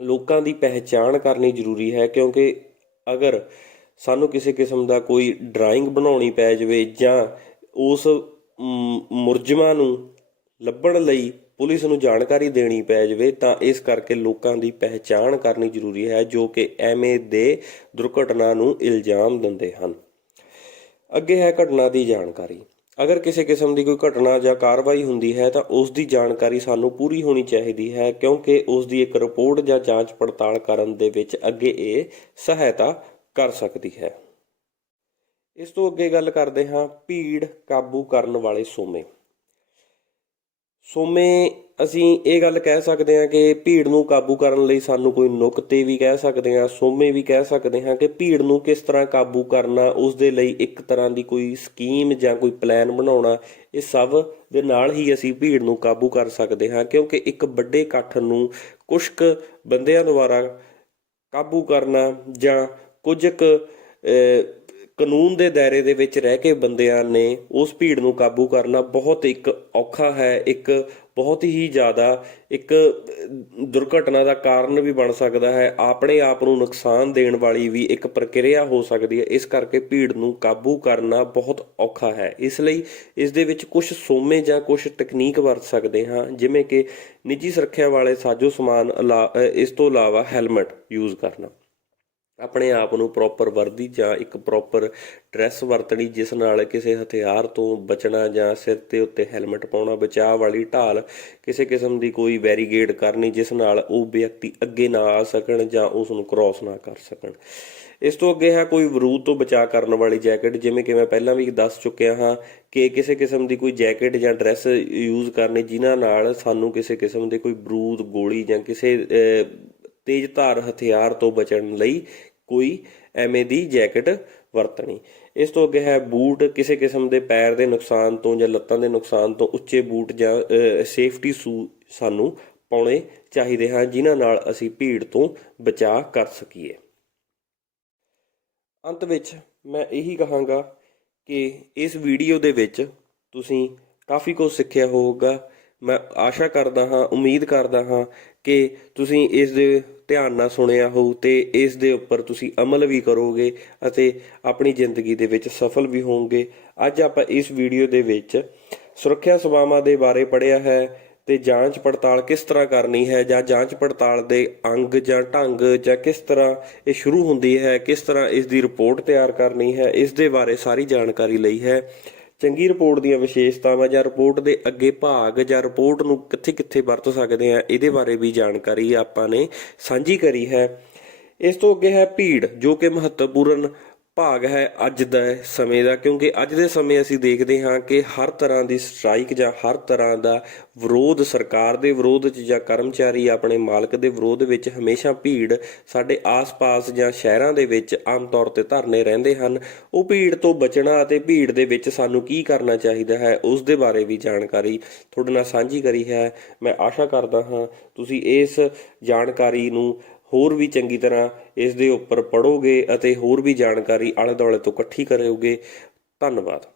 ਲੋਕਾਂ ਦੀ ਪਹਿਚਾਣ ਕਰਨੀ ਜ਼ਰੂਰੀ ਹੈ, ਕਿਉਂਕਿ ਅਗਰ ਸਾਨੂੰ ਕਿਸੇ ਕਿਸਮ ਦਾ ਕੋਈ ਡਰਾਇੰਗ ਬਣਾਉਣੀ ਪੈ ਜਾਵੇ ਜਾਂ ਉਸ ਮੁਲਜ਼ਮਾਂ ਨੂੰ ਲੱਭਣ ਲਈ ਪੁਲਿਸ ਨੂੰ ਜਾਣਕਾਰੀ ਦੇਣੀ ਪੈ ਜਾਵੇ ਤਾਂ ਇਸ ਕਰਕੇ ਲੋਕਾਂ ਦੀ ਪਹਿਚਾਣ ਕਰਨੀ ਜ਼ਰੂਰੀ ਹੈ ਜੋ ਕਿ ਐਵੇਂ ਦੇ ਦੁਰਘਟਨਾ ਨੂੰ ਇਲਜ਼ਾਮ ਦਿੰਦੇ ਹਨ। ਅੱਗੇ ਹੈ ਘਟਨਾ ਦੀ ਜਾਣਕਾਰੀ। ਅਗਰ ਕਿਸੇ ਕਿਸਮ ਦੀ ਕੋਈ ਘਟਨਾ ਜਾਂ ਕਾਰਵਾਈ ਹੁੰਦੀ ਹੈ ਤਾਂ ਉਸ ਦੀ ਜਾਣਕਾਰੀ ਸਾਨੂੰ ਪੂਰੀ ਹੋਣੀ ਚਾਹੀਦੀ ਹੈ, ਕਿਉਂਕਿ ਉਸ ਦੀ ਇੱਕ ਰਿਪੋਰਟ ਜਾਂ ਜਾਂਚ ਪੜਤਾਲ ਕਰਨ ਦੇ ਵਿੱਚ ਅੱਗੇ ਇਹ ਸਹਾਇਤਾ ਕਰ ਸਕਦੀ ਹੈ। ਇਸ ਤੋਂ ਅੱਗੇ ਗੱਲ ਕਰਦੇ ਹਾਂ ਭੀੜ ਕਾਬੂ ਕਰਨ ਵਾਲੇ ਸੋਮੇ। ਸੋਮੇ ਅਸੀਂ ਇਹ ਗੱਲ ਕਹਿ ਸਕਦੇ ਹਾਂ ਕਿ ਭੀੜ ਨੂੰ ਕਾਬੂ ਕਰਨ ਲਈ ਸਾਨੂੰ ਕੋਈ ਨੁਕਤੇ ਵੀ ਕਹਿ ਸਕਦੇ ਹਾਂ, ਸੋਮੇ ਵੀ ਕਹਿ ਸਕਦੇ ਹਾਂ ਕਿ ਭੀੜ ਨੂੰ ਕਿਸ ਤਰ੍ਹਾਂ ਕਾਬੂ ਕਰਨਾ, ਉਸ ਦੇ ਲਈ ਇੱਕ ਤਰ੍ਹਾਂ ਦੀ ਕੋਈ ਸਕੀਮ ਜਾਂ ਕੋਈ ਪਲਾਨ ਬਣਾਉਣਾ, ਇਹ ਸਭ ਦੇ ਨਾਲ ਹੀ ਅਸੀਂ ਭੀੜ ਨੂੰ ਕਾਬੂ ਕਰ ਸਕਦੇ ਹਾਂ। ਕਿਉਂਕਿ ਇੱਕ ਵੱਡੇ ਇਕੱਠ ਨੂੰ ਕੁਛ ਕੁ ਬੰਦਿਆਂ ਦੁਆਰਾ ਕਾਬੂ ਕਰਨਾ ਜਾਂ ਕੁਝ ਕੁ ਕਾਨੂੰਨ ਦੇ ਦਾਇਰੇ ਦੇ ਵਿੱਚ ਰਹਿ ਕੇ ਬੰਦਿਆਂ ਨੇ ਉਸ ਭੀੜ ਨੂੰ ਕਾਬੂ ਕਰਨਾ ਬਹੁਤ ਇੱਕ ਔਖਾ ਹੈ, ਇੱਕ ਬਹੁਤ ਹੀ ਜ਼ਿਆਦਾ ਇੱਕ ਦੁਰਘਟਨਾ ਦਾ ਕਾਰਨ ਵੀ ਬਣ ਸਕਦਾ ਹੈ, ਆਪਣੇ ਆਪ ਨੂੰ ਨੁਕਸਾਨ ਦੇਣ ਵਾਲੀ ਵੀ ਇੱਕ ਪ੍ਰਕਿਰਿਆ ਹੋ ਸਕਦੀ ਹੈ। ਇਸ ਕਰਕੇ ਭੀੜ ਨੂੰ ਕਾਬੂ ਕਰਨਾ ਬਹੁਤ ਔਖਾ ਹੈ। ਇਸ ਲਈ ਇਸ ਦੇ ਵਿੱਚ ਕੁਝ ਸੋਮੇ ਜਾਂ ਕੁਝ ਤਕਨੀਕ ਵਰਤ ਸਕਦੇ ਹਾਂ, ਜਿਵੇਂ ਕਿ ਨਿੱਜੀ ਸੁਰੱਖਿਆ ਵਾਲੇ ਸਾਜੋ ਸਮਾਨ, ਇਸ ਤੋਂ ਇਲਾਵਾ ਹੈਲਮਟ ਯੂਜ਼ ਕਰਨਾ, ਆਪਣੇ ਆਪ ਨੂੰ ਪ੍ਰੋਪਰ ਵਰਦੀ ਜਾਂ ਇੱਕ ਪ੍ਰੋਪਰ ਡਰੈਸ ਵਰਤਣੀ ਜਿਸ ਨਾਲ ਕਿਸੇ ਹਥਿਆਰ ਤੋਂ ਬਚਣਾ, ਜਾਂ ਸਿਰ ਦੇ ਉੱਤੇ ਹੈਲਮਟ ਪਾਉਣਾ, ਬਚਾਅ ਵਾਲੀ ਢਾਲ, ਕਿਸੇ ਕਿਸਮ ਦੀ ਕੋਈ ਬੈਰੀਗੇਡ ਕਰਨੀ ਜਿਸ ਨਾਲ ਉਹ ਵਿਅਕਤੀ ਅੱਗੇ ਨਾ ਆ ਸਕਣ ਜਾਂ ਉਸ ਨੂੰ ਕ੍ਰੋਸ ਨਾ ਕਰ ਸਕਣ। ਇਸ ਤੋਂ ਅੱਗੇ ਹੈ ਕੋਈ ਵਿਰੋਧ ਤੋਂ ਬਚਾਅ ਕਰਨ ਵਾਲੀ ਜੈਕਟ, ਜਿਵੇਂ ਕਿ ਮੈਂ ਪਹਿਲਾਂ ਵੀ ਦੱਸ ਚੁੱਕਿਆ ਹਾਂ ਕਿ ਕਿਸੇ ਕਿਸਮ ਦੀ ਕੋਈ ਜੈਕਟ ਜਾਂ ਡਰੈਸ ਯੂਜ਼ ਕਰਨੀ ਜਿਨ੍ਹਾਂ ਨਾਲ ਸਾਨੂੰ ਕਿਸੇ ਕਿਸਮ ਦੇ ਕੋਈ ਬਰੂਦ, ਗੋਲੀ ਜਾਂ ਕਿਸੇ ਤੇਜ਼ ਧਾਰ ਹਥਿਆਰ ਤੋਂ ਬਚਣ ਲਈ ਕੋਈ ਐਵੇਂ ਦੀ ਜੈਕਟ ਵਰਤਣੀ। ਇਸ ਤੋਂ ਅੱਗੇ ਹੈ ਬੂਟ, ਕਿਸੇ ਕਿਸਮ ਦੇ ਪੈਰ ਦੇ ਨੁਕਸਾਨ ਤੋਂ ਜਾਂ ਲੱਤਾਂ ਦੇ ਨੁਕਸਾਨ ਤੋਂ ਉੱਚੇ ਬੂਟ ਜਾਂ ਸੇਫਟੀ ਸ਼ੂ ਸਾਨੂੰ ਪਾਉਣੇ ਚਾਹੀਦੇ ਹਨ, ਜਿਨ੍ਹਾਂ ਨਾਲ ਅਸੀਂ ਭੀੜ ਤੋਂ ਬਚਾਅ ਕਰ ਸਕੀਏ। ਅੰਤ ਵਿੱਚ ਮੈਂ ਇਹੀ ਕਹਾਂਗਾ ਕਿ ਇਸ ਵੀਡੀਓ ਦੇ ਵਿੱਚ ਤੁਸੀਂ ਕਾਫੀ ਕੁਝ ਸਿੱਖਿਆ ਹੋਊਗਾ। ਮੈਂ ਆਸ਼ਾ ਕਰਦਾ ਹਾਂ, ਉਮੀਦ ਕਰਦਾ ਹਾਂ ਕਿ ਤੁਸੀਂ ਇਸ ਦੇ ਧਿਆਨ ਨਾਲ ਸੁਣਿਆ ਹੋਊ ਤੇ ਇਸ ਦੇ ਉੱਪਰ ਤੁਸੀਂ ਅਮਲ ਵੀ ਕਰੋਗੇ ਅਤੇ ਆਪਣੀ ਜ਼ਿੰਦਗੀ ਦੇ ਵਿੱਚ ਸਫਲ ਵੀ ਹੋਵੋਗੇ। ਅੱਜ ਆਪਾਂ ਇਸ ਵੀਡੀਓ ਦੇ ਵਿੱਚ ਸੁਰੱਖਿਆ ਸੇਵਾਵਾਂ ਦੇ ਬਾਰੇ ਪੜ੍ਹਿਆ ਹੈ ਤੇ ਜਾਂਚ ਪੜਤਾਲ ਕਿਸ ਤਰ੍ਹਾਂ ਕਰਨੀ ਹੈ, ਜਾਂ ਜਾਂਚ ਪੜਤਾਲ ਦੇ ਅੰਗ ਜਾਂ ਢੰਗ, ਜਾਂ ਕਿਸ ਤਰ੍ਹਾਂ ਇਹ ਸ਼ੁਰੂ ਹੁੰਦੀ ਹੈ, ਕਿਸ ਤਰ੍ਹਾਂ ਇਸ ਦੀ ਰਿਪੋਰਟ ਤਿਆਰ ਕਰਨੀ ਹੈ, ਇਸ ਦੇ ਬਾਰੇ ਸਾਰੀ ਜਾਣਕਾਰੀ ਲਈ ਹੈ। ਚੰਗੀ ਰਿਪੋਰਟ ਦੀਆਂ ਵਿਸ਼ੇਸ਼ਤਾਵਾਂ ਜਾਂ ਰਿਪੋਰਟ ਦੇ ਅੱਗੇ ਭਾਗ ਜਾਂ ਰਿਪੋਰਟ ਨੂੰ ਕਿੱਥੇ ਕਿੱਥੇ ਵਰਤ ਸਕਦੇ ਹਾਂ, ਇਹਦੇ ਬਾਰੇ ਵੀ ਜਾਣਕਾਰੀ ਆਪਾਂ ਨੇ ਸਾਂਝੀ ਕਰੀ ਹੈ। ਇਸ ਤੋਂ ਅੱਗੇ ਹੈ ਭੀੜ, ਜੋ ਕਿ ਮਹੱਤਵਪੂਰਨ ਭਾਗ ਹੈ ਅੱਜ ਦੇ ਸਮੇਂ ਦਾ, ਕਿਉਂਕਿ ਅੱਜ ਦੇ ਸਮੇਂ ਅਸੀਂ ਦੇਖਦੇ ਹਾਂ ਕਿ ਹਰ ਤਰ੍ਹਾਂ ਦੀ ਸਟ੍ਰਾਈਕ ਜਾਂ ਹਰ ਤਰ੍ਹਾਂ ਦਾ ਵਿਰੋਧ, ਸਰਕਾਰ ਦੇ ਵਿਰੋਧ 'ਚ ਜਾਂ ਕਰਮਚਾਰੀ ਆਪਣੇ ਮਾਲਕ ਦੇ ਵਿਰੋਧ ਵਿੱਚ ਹਮੇਸ਼ਾ ਭੀੜ ਸਾਡੇ ਆਸ-ਪਾਸ ਜਾਂ ਸ਼ਹਿਰਾਂ ਦੇ ਵਿੱਚ ਆਮ ਤੌਰ 'ਤੇ ਧਰਨੇ ਰਹਿੰਦੇ ਹਨ। ਉਹ ਭੀੜ ਤੋਂ ਬਚਣਾ ਅਤੇ ਭੀੜ ਦੇ ਵਿੱਚ ਸਾਨੂੰ ਕੀ ਕਰਨਾ ਚਾਹੀਦਾ ਹੈ, ਉਸ ਦੇ ਬਾਰੇ ਵੀ ਜਾਣਕਾਰੀ ਤੁਹਾਡੇ ਨਾਲ ਸਾਂਝੀ ਕਰੀ ਹੈ। ਮੈਂ ਆਸ਼ਾ ਕਰਦਾ ਹਾਂ ਤੁਸੀਂ ਇਸ ਜਾਣਕਾਰੀ ਨੂੰ ਹੋਰ ਵੀ ਚੰਗੀ ਤਰ੍ਹਾਂ ਇਸ ਦੇ ਉੱਪਰ ਪੜ੍ਹੋਗੇ ਅਤੇ ਹੋਰ ਵੀ ਜਾਣਕਾਰੀ ਆਲੇ ਦੁਆਲੇ ਤੋਂ ਇਕੱਠੀ ਕਰੋਗੇ। ਧੰਨਵਾਦ।